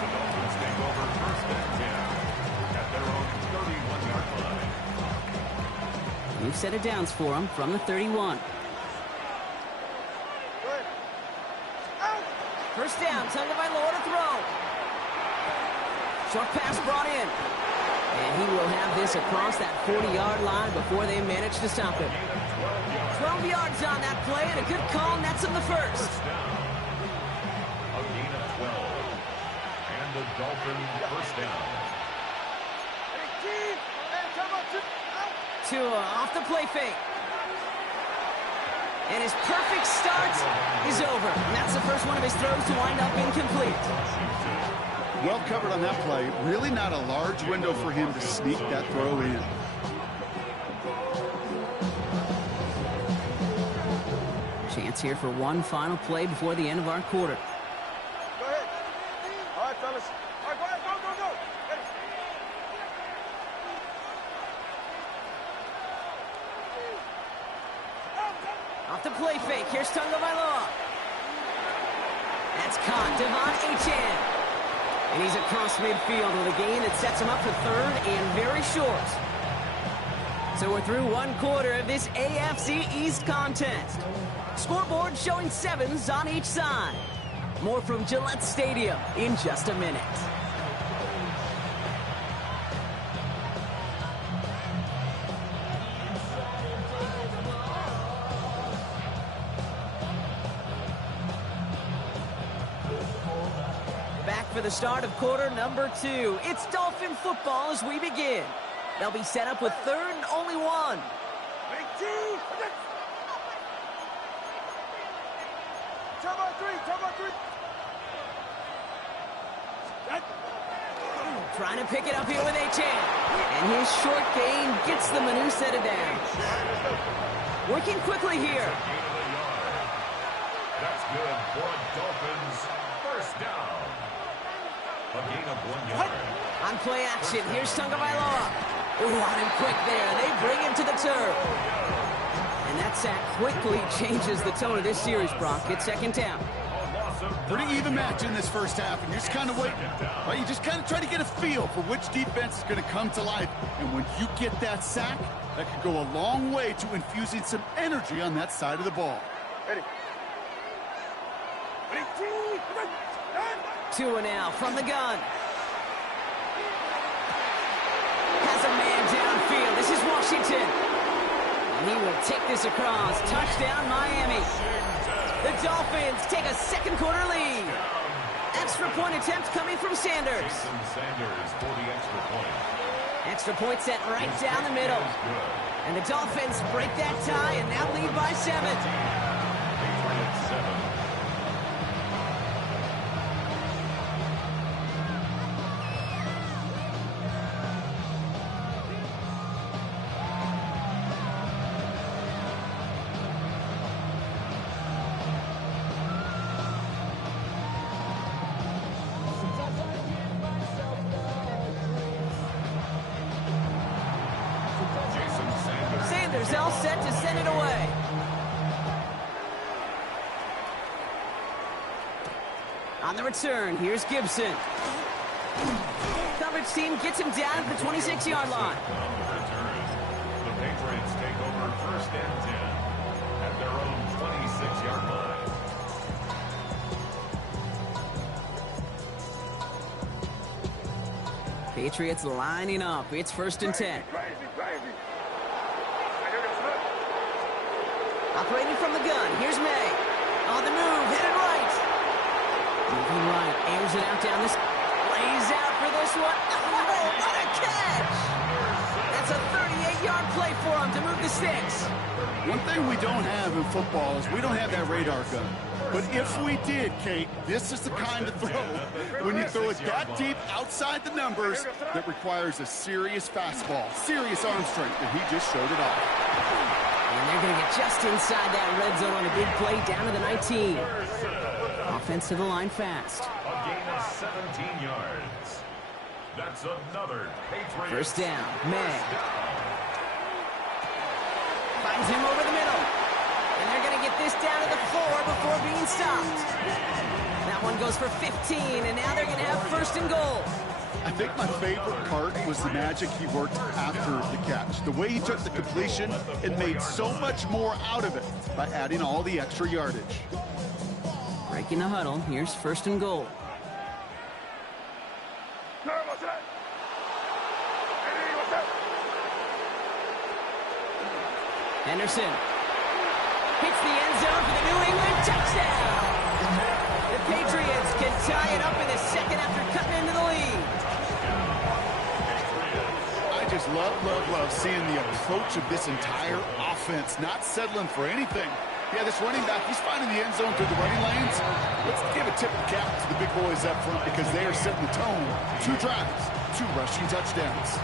The Dolphins take over first and 10 at their own 31-yard line. New set of downs for him from the 31. First down, Tagovailoa to throw. Short pass brought in. And he will have this across that 40-yard line before they manage to stop him. 12 yards on that play, and a good call nets him the first. A gain of 12. And the Dolphins first down. Tua off the play fake. And his perfect start is over. And that's the first one of his throws to wind up incomplete. Well covered on that play. Really not a large window for him to sneak that throw in. Chance here for one final play before the end of our quarter. Go ahead. All right, fellas. All right, go ahead. Go. Ready. Off the play fake. Here's Tagovailoa. That's caught. Devon Achane. And he's across midfield with a gain that sets him up for third and very short. So we're through one quarter of this AFC East contest. Scoreboard showing 7s on each side. More from Gillette Stadium in just a minute. Back for the start of quarter number 2. It's Dolphin football as we begin. They'll be set up with third and only one. Turn on three. Trying to pick it up here with Achane. And his short gain gets them a new set of downs. Working quickly here. That's good for a Dolphins first down. A gain of 1 yard. On play action, here's Tagovailoa. Ooh, on him quick there. They bring him to the turf. And that sack quickly changes the tone of this series, Brock. It's second down. Pretty even match in this first half, and you're just kind of waiting. Right? You just kind of try to get a feel for which defense is going to come to life. And when you get that sack, that could go a long way to infusing some energy on that side of the ball. Ready. Tua now from the gun. Has a man downfield. This is Washington. And he will take this across. Touchdown, Miami. The Dolphins take a second quarter lead. Extra point attempt coming from Sanders. Sanders for the extra point. Extra point set right down the middle. And the Dolphins break that tie and now lead by 7. Patriots 7. Sanders all set to send it away. On the return, here's Gibson. Coverage team gets him down at the 26-yard line. On the return, the Patriots take over first and 10 at their own 26-yard line. Patriots lining up. It's first and 10. Operating from the gun, here's May. On the move, headed right. Moving right, airs it out down this. Lays out for this one. Oh, what a catch! That's a 38-yard play for him to move the sticks. One thing we don't have in football is we don't have that radar gun. But if we did, Kate, this is the kind of throw when you throw it that deep outside the numbers that requires a serious fastball, serious arm strength, and he just showed it off. And they're going to get just inside that red zone on a big play down to the 19. Offense to the line fast. A gain of 17 yards. That's another Patriots. First down, May. Finds him over the middle. And they're going to get this down to the 4 before being stopped. That one goes for 15, and now they're going to have first and goal. I think my favorite part was the magic he worked after the catch. The way he took the completion and made so much more out of it by adding all the extra yardage. Breaking the huddle, here's first and goal. Henderson hits the end zone for the New England touchdown. The Patriots can tie it up in the second after cutting into the lead. I just love seeing the approach of this entire offense, not settling for anything. Yeah, this running back, he's finding the end zone through the running lanes. Let's give a tip of the cap to the big boys up front because they are setting the tone. 2 drives, 2 rushing touchdowns.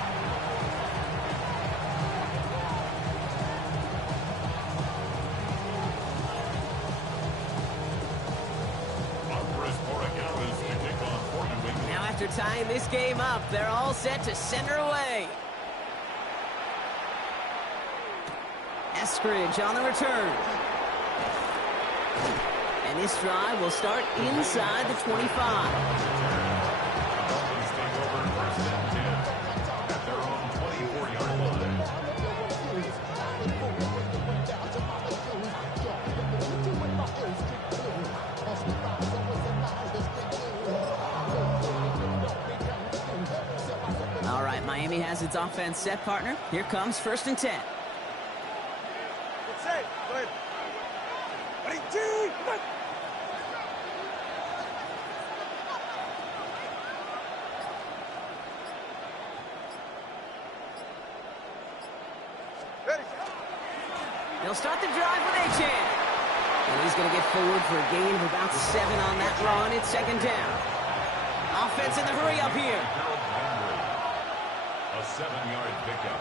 Now after tying this game up, they're all set to send her away. Eskridge on the return. And this drive will start inside the 25. All right, Miami has its offense set, partner. Here comes first and 10. It's safe. Go ahead. Ready, 2, 1. Ready. They'll start the drive with Achan. And he's going to get forward for a gain of about 7 on that run. It's second down. Offense in the hurry up here. A 7-yard pickup.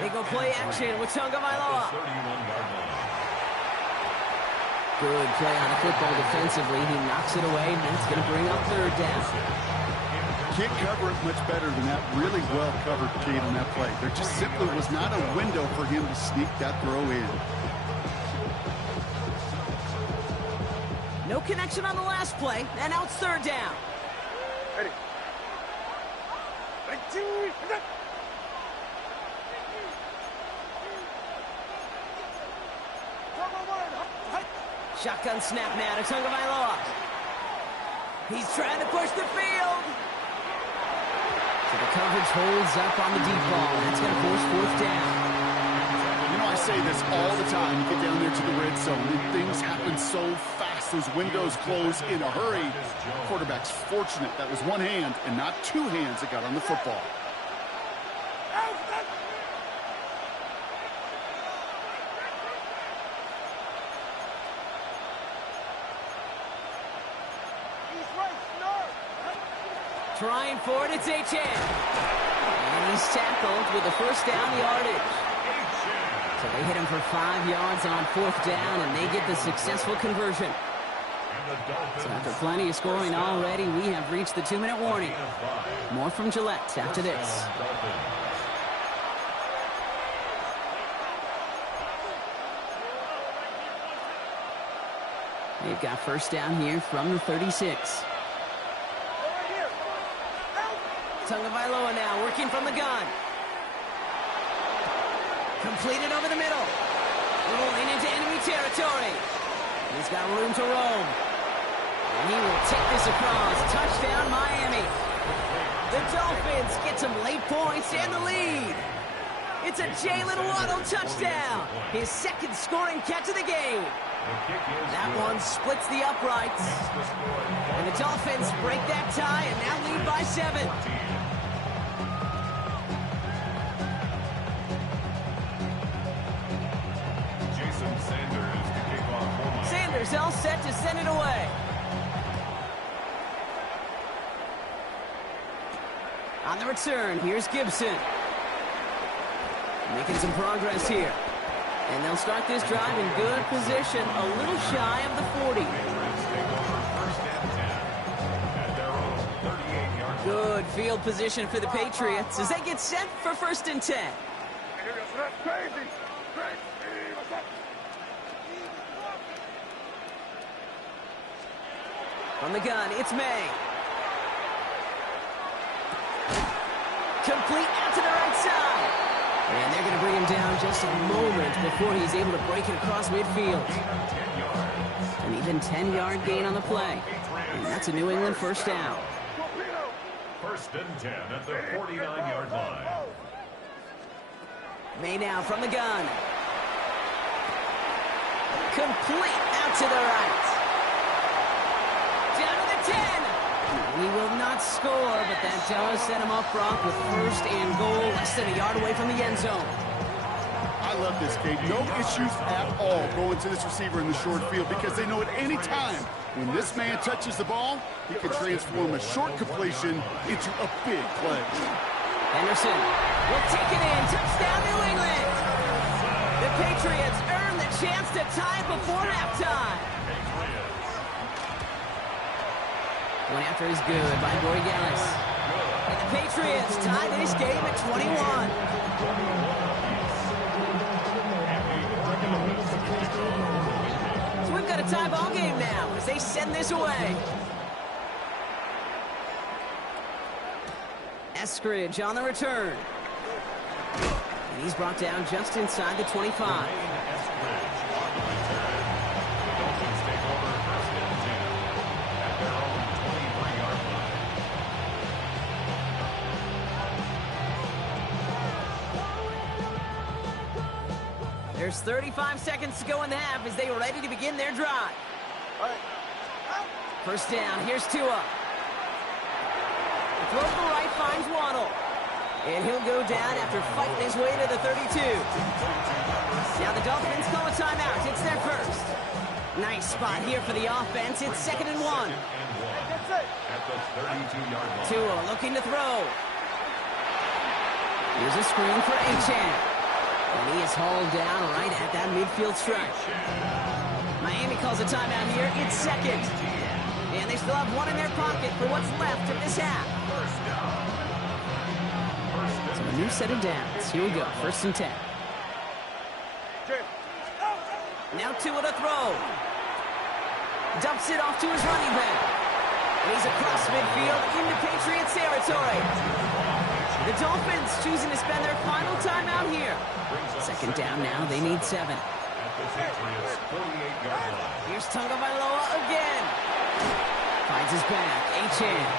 They go play action with Tagovailoa. 31-yard line. Good play on the football defensively. He knocks it away, and that's going to bring up third down. Can't cover it much better than that. Really well covered, Kate, on that play. There just simply was not a window for him to sneak that throw in. No connection on the last play, and now it's third down. Ready. Ready, 2, 1. Shotgun snap now to Tagovailoa. He's trying to push the field. So the coverage holds up on the deep ball. That's going to force fourth down. You know, I say this all the time. You get down there to the red zone, and things happen so fast. Those windows close in a hurry. Quarterback's fortunate that was one hand and not 2 hands that got on the football. Trying for it, it's Achan. And he's tackled with the first down yardage. So they hit him for 5 yards on fourth down, and they get the successful conversion. So after plenty of scoring already, we have reached the 2-minute warning. More from Gillette after this. They've got first down here from the 36. Tagovailoa now working from the gun. Completed over the middle. Rolling into enemy territory. He's got room to roam. And he will take this across. Touchdown, Miami. The Dolphins get some late points and the lead. It's a Jalen Waddle touchdown. His second scoring catch of the game. That one splits the uprights. And the Dolphins break that tie and now lead by 7. Sanders all set to send it away. On the return, here's Gibson. Making some progress here. And they'll start this drive in good position, a little shy of the 40. Patriots take over first and 10 at their own 38-yard line. Good field position for the Patriots as they get set for first and 10. Crazy! Crazy! What's up? From the gun, it's May. Complete out to the right side. And they're going to bring him down just a moment before he's able to break it across midfield. An even 10-yard gain on the play. And that's a New England first down. First and 10 at the 49-yard line. May now from the gun. Complete out to the right. Down to the 10. He will not score, but that does set him up front with first and goal, less than a yard away from the end zone. I love this, Gabe. No issues at all going to this receiver in the short field because they know at any time when this man touches the ball, he can transform a short completion into a big play. Henderson will take it in. Touchdown, New England. The Patriots earn the chance to tie it before halftime. One after is good by Borregales. And the Patriots tie this game at 21. So we've got a tie ball game now as they send this away. Eskridge on the return. And he's brought down just inside the 25. There's 35 seconds to go in the half as they are ready to begin their drive. First down, here's Tua. The throw to the right finds Waddle. And he'll go down after fighting his way to the 32. Now the Dolphins call a timeout. It's their first. Nice spot here for the offense. It's 2nd and 1. At the 32-yard line. Tua looking to throw. Here's a screen for Achane. And he is hauled down right at that midfield stretch. Miami calls a timeout here. It's second. And they still have one in their pocket for what's left of this half. So a new set of downs. Here we go. First and 10. Now Tua to throw. Dumps it off to his running back. And he's across midfield into Patriots territory. The Dolphins choosing to spend their final timeout here. Second down now. They need 7. At the Patriots' 48-yard line. Here's Tagovailoa again. Finds his back. Achane.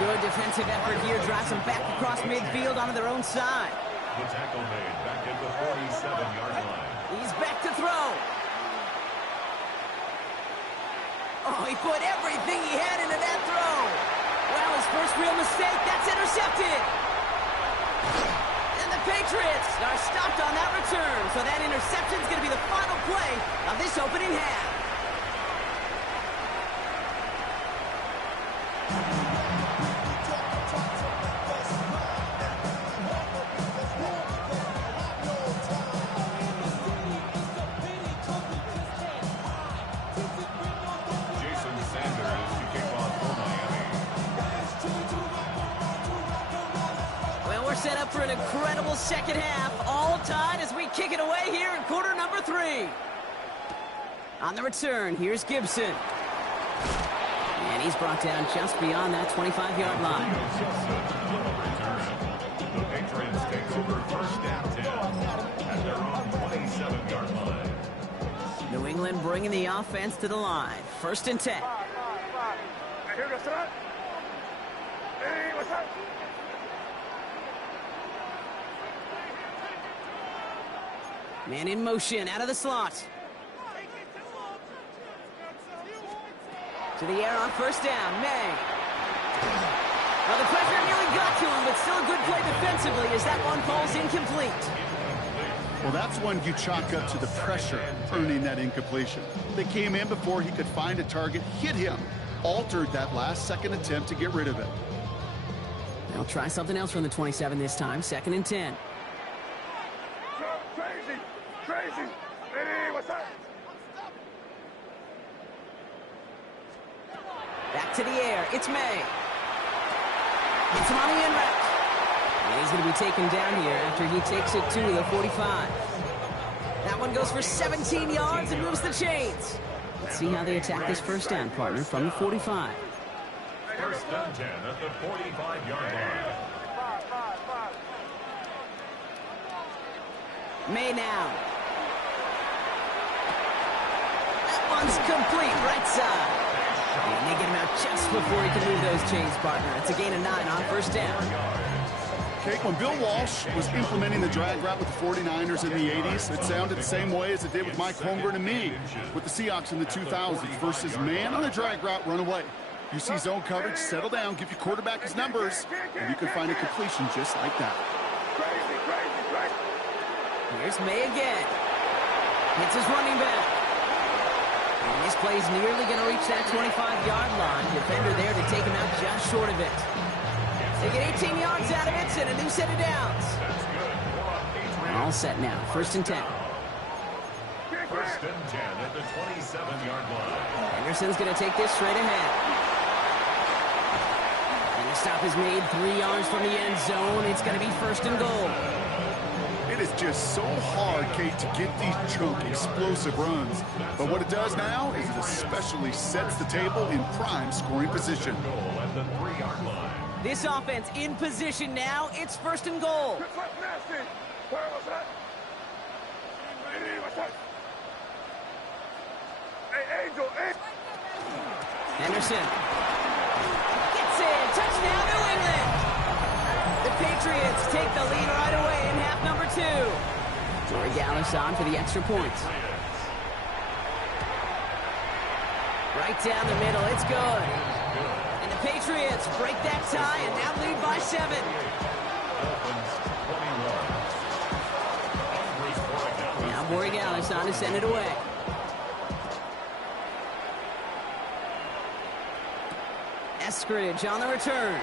Good defensive effort here. Drives him back across midfield onto their own side. The tackle made back at the 47-yard line. He's back to throw. Oh, he put everything he had into that throw. Well, his first real mistake. That's intercepted. And the Patriots are stopped on that return. So that interception is going to be the final play of this opening half. Set up for an incredible second half, all tied as we kick it away here in quarter number 3. On the return, here's Gibson. And he's brought down just beyond that 25-yard line. The Patriots take over first and 10 at their own 27-yard line. New England bringing the offense to the line. First and 10. Hey, what's up? Man in motion, out of the slot. To the air on first down, May. Well, the pressure nearly got to him, but still a good play defensively as that one falls incomplete. Well, that's one you chalk up to the pressure earning that incompletion. They came in before he could find a target, hit him, altered that last-second attempt to get rid of it. They'll try something else from the 27 this time, 2nd and 10. Crazy! Crazy. Ready, what's that? Back to the air. It's May. It's him on the in route. And he's going to be taken down here after he takes it to the 45. That one goes for 17 yards and moves the chains. Let's see how they attack this first down, partner, from the 45. First and 10 at the 45-yard line. May now. That one's complete, right side. And they get him out just before he can move those chains, partner. It's a gain of 9 on first down. Okay, when Bill Walsh was implementing the drag route with the 49ers in the 80s, it sounded the same way as it did with Mike Holmgren and me with the Seahawks in the 2000s versus man on a drag route, run away. You see zone coverage, settle down, give your quarterback his numbers, and you can find a completion just like that. Crazy, crazy, crazy. Here's May again. Hits his running back. And this play's nearly going to reach that 25-yard line. Defender there to take him out just short of it. They get 18 yards out of it and a new set of downs. All set now. First and 10. First and 10 at the 27-yard line. Anderson's going to take this straight ahead. And the stop is made 3 yards from the end zone. It's going to be first and goal. It is just so hard, Kate, to get these chunk, explosive runs. But what it does now is it especially sets the table in prime scoring position. Goal at the 3-yard line. This offense in position now. It's first and goal. Good foot, nasty. Where was that? Ready, what's that? Hey, Angel, Angel. Henderson gets it. Touchdown, New England. The Patriots take the lead right away in half number 2. Joey Gallis on for the extra points. Right down the middle. It's good. And the Patriots break that tie and now lead by 7. Now Borregales on to send it away. Eskridge on the return.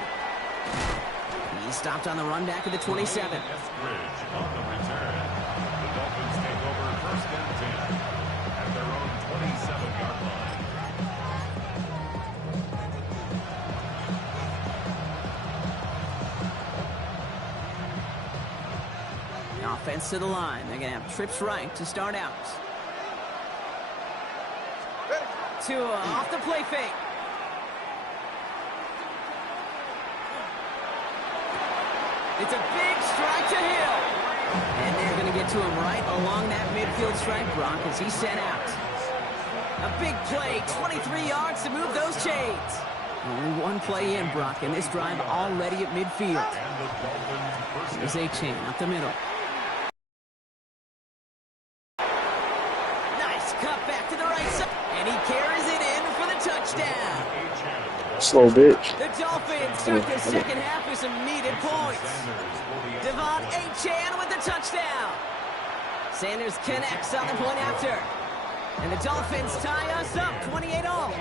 He stopped on the run back at the 27. Eskridge on the return. The Dolphins take over first and 10 at their own 27-yard line. The offense to the line. They're going to have trips right to start out. Tua off the play fake. It's a big strike to Hill. And they're going to get to him right along that midfield strike, Brock, as he's sent out. A big play, 23 yards to move those chains. Only one play in, Brock, and this drive already at midfield. There's a chain up the middle. Nice cut back to the right side. And he carries it in for the touchdown. Slow bitch. The Dolphins start the second half with some needed points. Devon Achane with the touchdown. Sanders connects on the point after. And the Dolphins tie us up 28-all.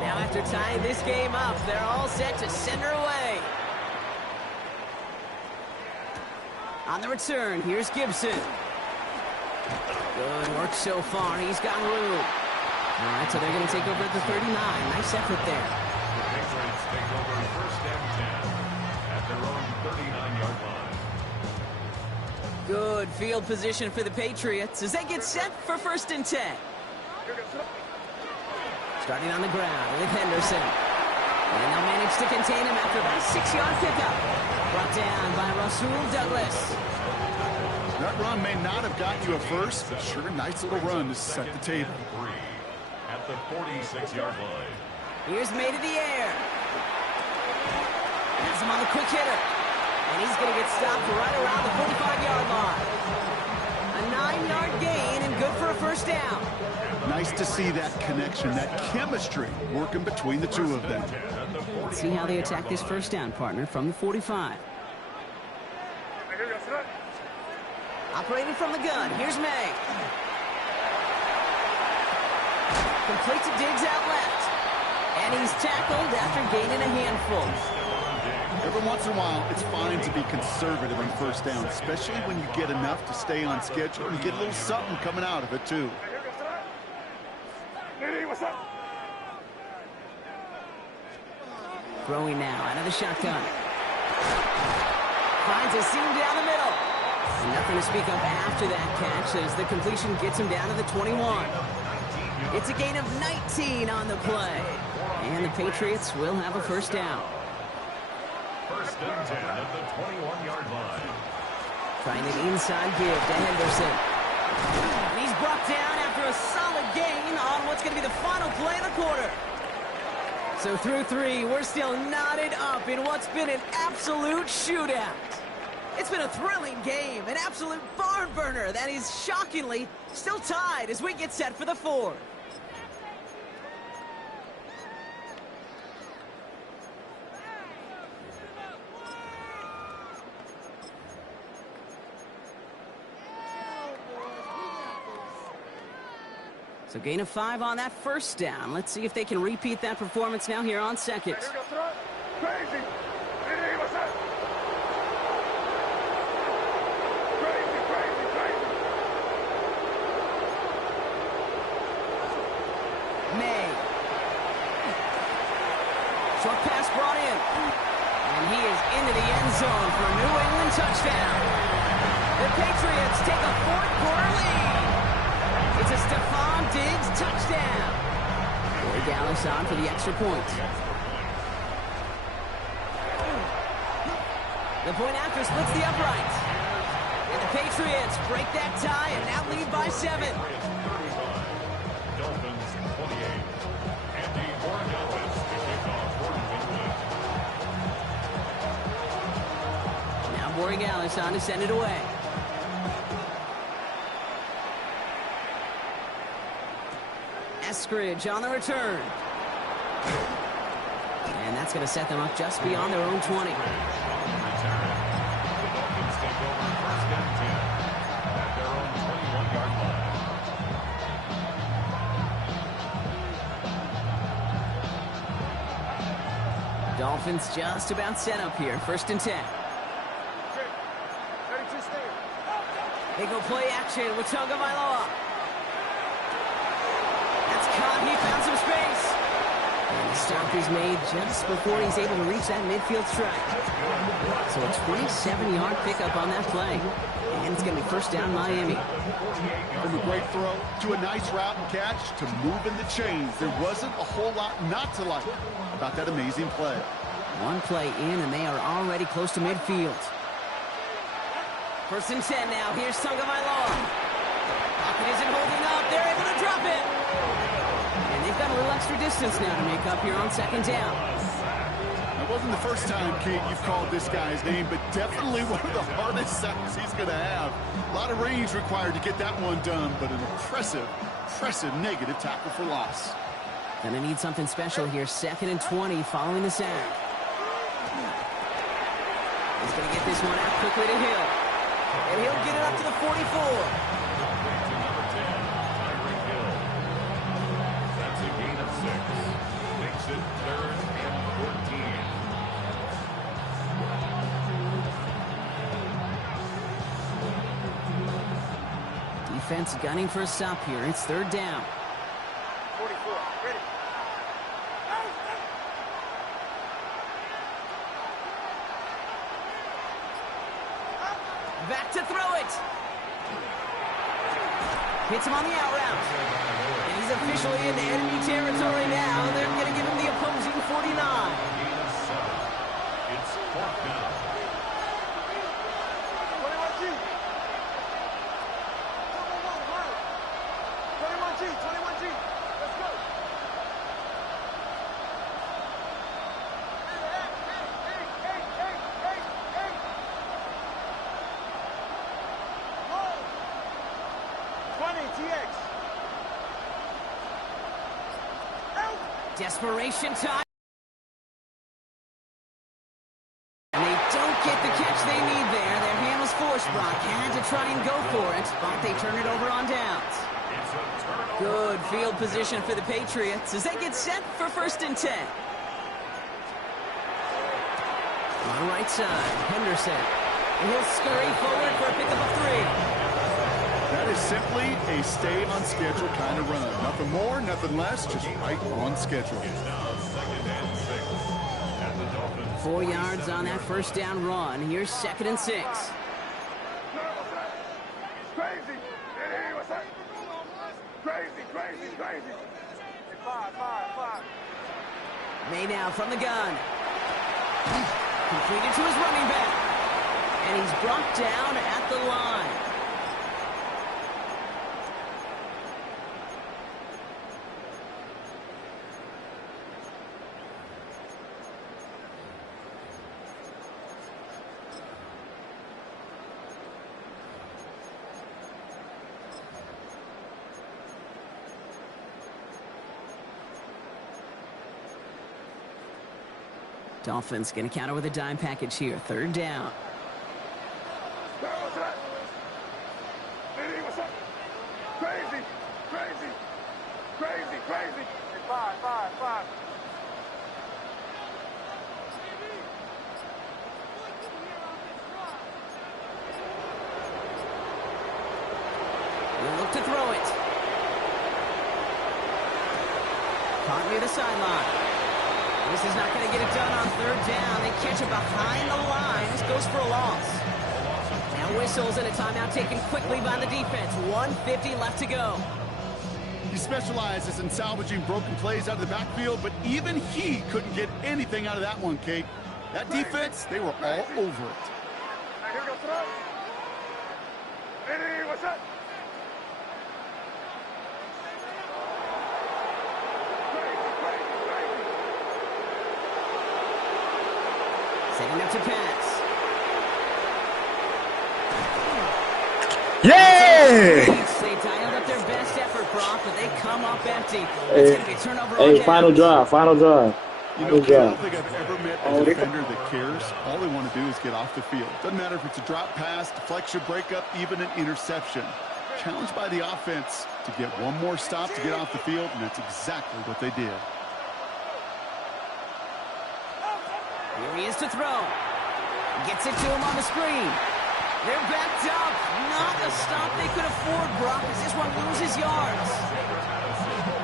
Now after tying this game up, they're all set to send her away. On the return, here's Gibson. Good work so far. He's got room. All right, so they're going to take over at the 39. Nice effort there. The Patriots take over first and 10 at their own 39-yard line. Good field position for the Patriots as they get set for first and 10. Starting on the ground with Henderson. And they'll manage to contain him after about a 6-yard pickup. Brought down by Rasul Douglas. That run may not have gotten you a first, but sure, nice little run to set the table. At the 46-yard line. Here's May to the air. Has him on the quick hitter. And he's going to get stopped right around the 45-yard line. A 9-yard gain and good for a first down. Nice to see that connection, that chemistry working between the two of them. Let's see how they attack this first down, partner, from the 45. Operating from the gun, here's May. Complete to Diggs out left. And he's tackled after gaining a handful. Every once in a while, it's fine to be conservative on first down, especially when you get enough to stay on schedule and get a little something coming out of it, too. Throwing now out of the shotgun. Finds a seam down the middle. And nothing to speak of after that catch as the completion gets him down to the 21. It's a gain of 19 on the play. And the Patriots will have a first down. First and 10 at the 21-yard line. Trying an inside give to Henderson. And he's brought down after a solid gain on what's going to be the final play of the quarter. So through 3, we're still knotted up in what's been an absolute shootout. It's been a thrilling game, an absolute barn burner that is shockingly still tied as we get set for the 4th. So gain of 5 on that first down. Let's see if they can repeat that performance now here on second. Crazy. May. Short pass brought in. And he is into the end zone for a New England touchdown. The Patriots take a 4th quarter lead. It's a Stephon Diggs touchdown. Boy Dallas on for the extra point. The point after splits the uprights. And the Patriots break that tie and now lead by 7. Dolphins 28. Andy Borgales to kick off for New England. Now Borgales on to send it away. Eskridge on the return. And that's going to set them up just beyond their own 20. The Dolphins take over first and 10 at their own 21-yard line. Dolphins just about set up here. First and 10. They go play action with Tagovailoa. That's caught. He found some space. And the stop is made just before he's able to reach that midfield strike. So a 27-yard pickup on that play. And it's going to be first down Miami. From a great throw to a nice route and catch to moving the chains, there wasn't a whole lot not to like about that amazing play. One play in, and they are already close to midfield. First and 10 now. Here's Tagovailoa. Pocket isn't holding up. They're able to drop it. And they've got a little extra distance now to make up here on second down. It wasn't the first time, Kate, you've called this guy's name, but definitely one of the hardest sacks he's going to have. A lot of range required to get that one done, but an impressive negative tackle for loss. Gonna need something special here. Second and 20 following the sack. He's going to get this one out quickly to Hill. And he'll get it up to the 44. To number 10, Tyreek Hill. That's a gain of 6. Makes it 3rd and 14. Defense gunning for a stop here. It's 3rd down. 44. Ready. Back to throw it. Hits him on the out route. And he's officially in enemy territory now. They're going to give him the opposing 49. Gain of 7. It's 4th down. 21G. 21G. 21G. Let's go. Desperation time. And they don't get the catch they need there. Their hand was forced. Brock had to try and go Good field position for the Patriots as they get set for 1st and 10. On the right side, Henderson. And he'll scurry forward for a pickup of 3. That is simply a stay on schedule kind of run. Nothing more, nothing less, just right on schedule. 4 yards on that 1st down run. Here's 2nd and 6. Crazy. Hey, what's that? Crazy. Five. May now from the gun. Completed to his running back. And he's brought down at the line. Dolphins going to counter with a dime package here. 3rd down. What's that? Hey, what's up? Crazy. Hey, five. We'll look to throw it. Caught near the sideline. This is not going to get it done on 3rd down. They catch it behind the line. This goes for a loss. Now whistles and a timeout taken quickly by the defense. 1:50 left to go. He specializes in salvaging broken plays out of the backfield, but even he couldn't get anything out of that one, Kate. That defense, they were all over it. Here we go, throw. Hey, what's that? Setting up to pass. Yeah! They dialed up their best effort, Brock, but they come up empty. It's going to be a turnover on Hey, downs. final drive. You know, I don't think I've ever met a defender that cares. All they want to do is get off the field. Doesn't matter if it's a drop pass, deflection, breakup, even an interception. Challenged by the offense to get one more stop to get off the field, and that's exactly what they did. Here he is to throw. Gets it to him on the screen. They're backed up. Not a stop they could afford, Brock, as this one loses yards.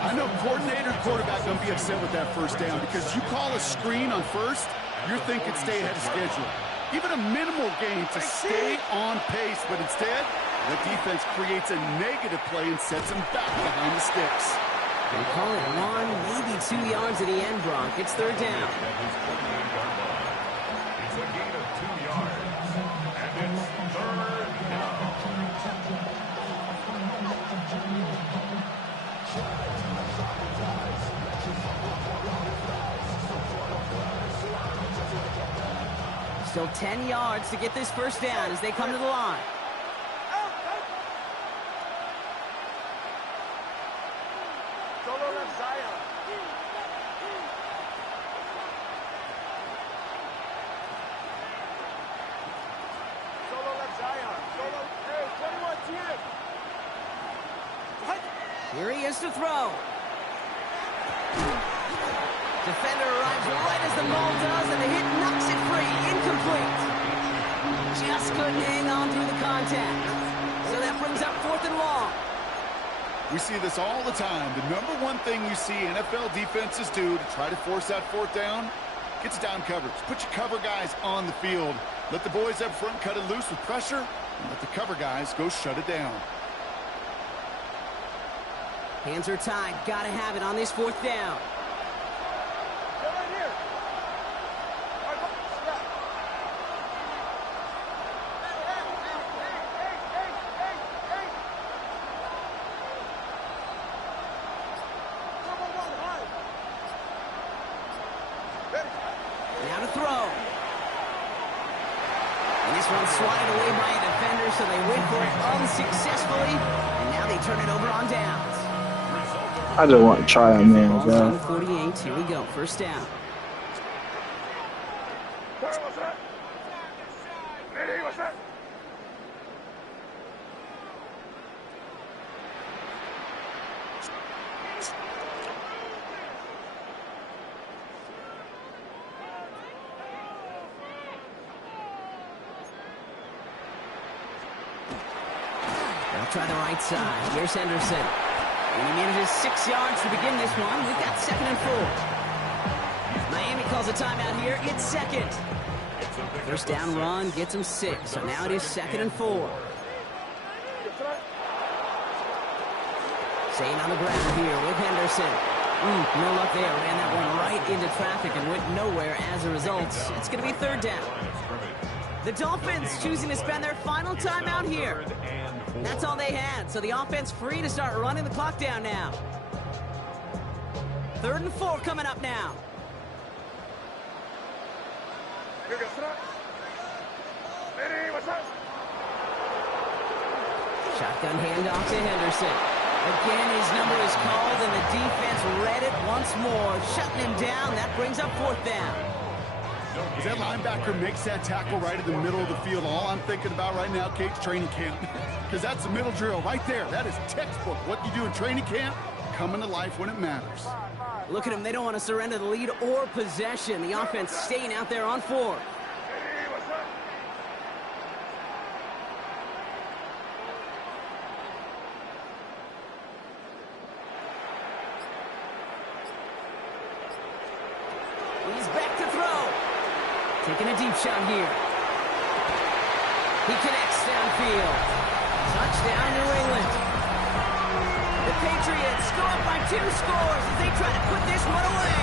I know coordinator quarterback going to be upset with that 1st down because you call a screen on 1st, you're thinking stay ahead of schedule. Even a minimal gain to stay on pace, but instead, the defense creates a negative play and sets them back behind the sticks. They call it 1, maybe 2 yards at the end, Brock. It's 3rd down. It's a gain of 2 yards, and it's 3rd down. Still 10 yards to get this 1st down as they come to the line. Solo left Zion. Hey, 21 TM. Here he is to throw. Defender arrives right as the ball does, and the hit knocks it free. Incomplete. Just couldn't hang on through the contact. So that brings up 4th and long. We see this all the time. The number one thing you see NFL defenses do to try to force that 4th down, gets down coverage. Put your cover guys on the field. Let the boys up front cut it loose with pressure, and let the cover guys go shut it down. Hands are tied. Got to have it on this 4th down. Get right here. All right, stop. Hey. Now to throw. And this one's swatted away by a defender, so they wait for it unsuccessfully. And now they turn it over on downs. I just want to try it, man. Ball's on 48. Here we go. 1st down. What's that? Hey, what's that? They'll try the right side. Here's Henderson. And he manages 6 yards to begin this one. We've got 2nd and 4. Miami calls a timeout here. It's 2nd. First down run gets him 6. So now it is 2nd and 4. Staying on the ground here with Henderson. No luck there. Ran that one right into traffic and went nowhere as a result. It's going to be 3rd down. The Dolphins choosing to spend their final timeout here. That's all they had, so the offense free to start running the clock down now. 3rd and 4 coming up now. Shotgun handoff to Henderson. Again, his number is called, and the defense read it once more, shutting him down. That brings up 4th down. As that linebacker makes that tackle right in the middle of the field, all I'm thinking about right now, Kate's training camp. Because that's the middle drill right there. That is textbook. What you do in training camp, coming to life when it matters. Look at them. They don't want to surrender the lead or possession. The offense staying out there on 4th. He's back to throw. Taking a deep shot here. He connects downfield. Touchdown, New England. The Patriots go up by 2 scores as they try to put this one away.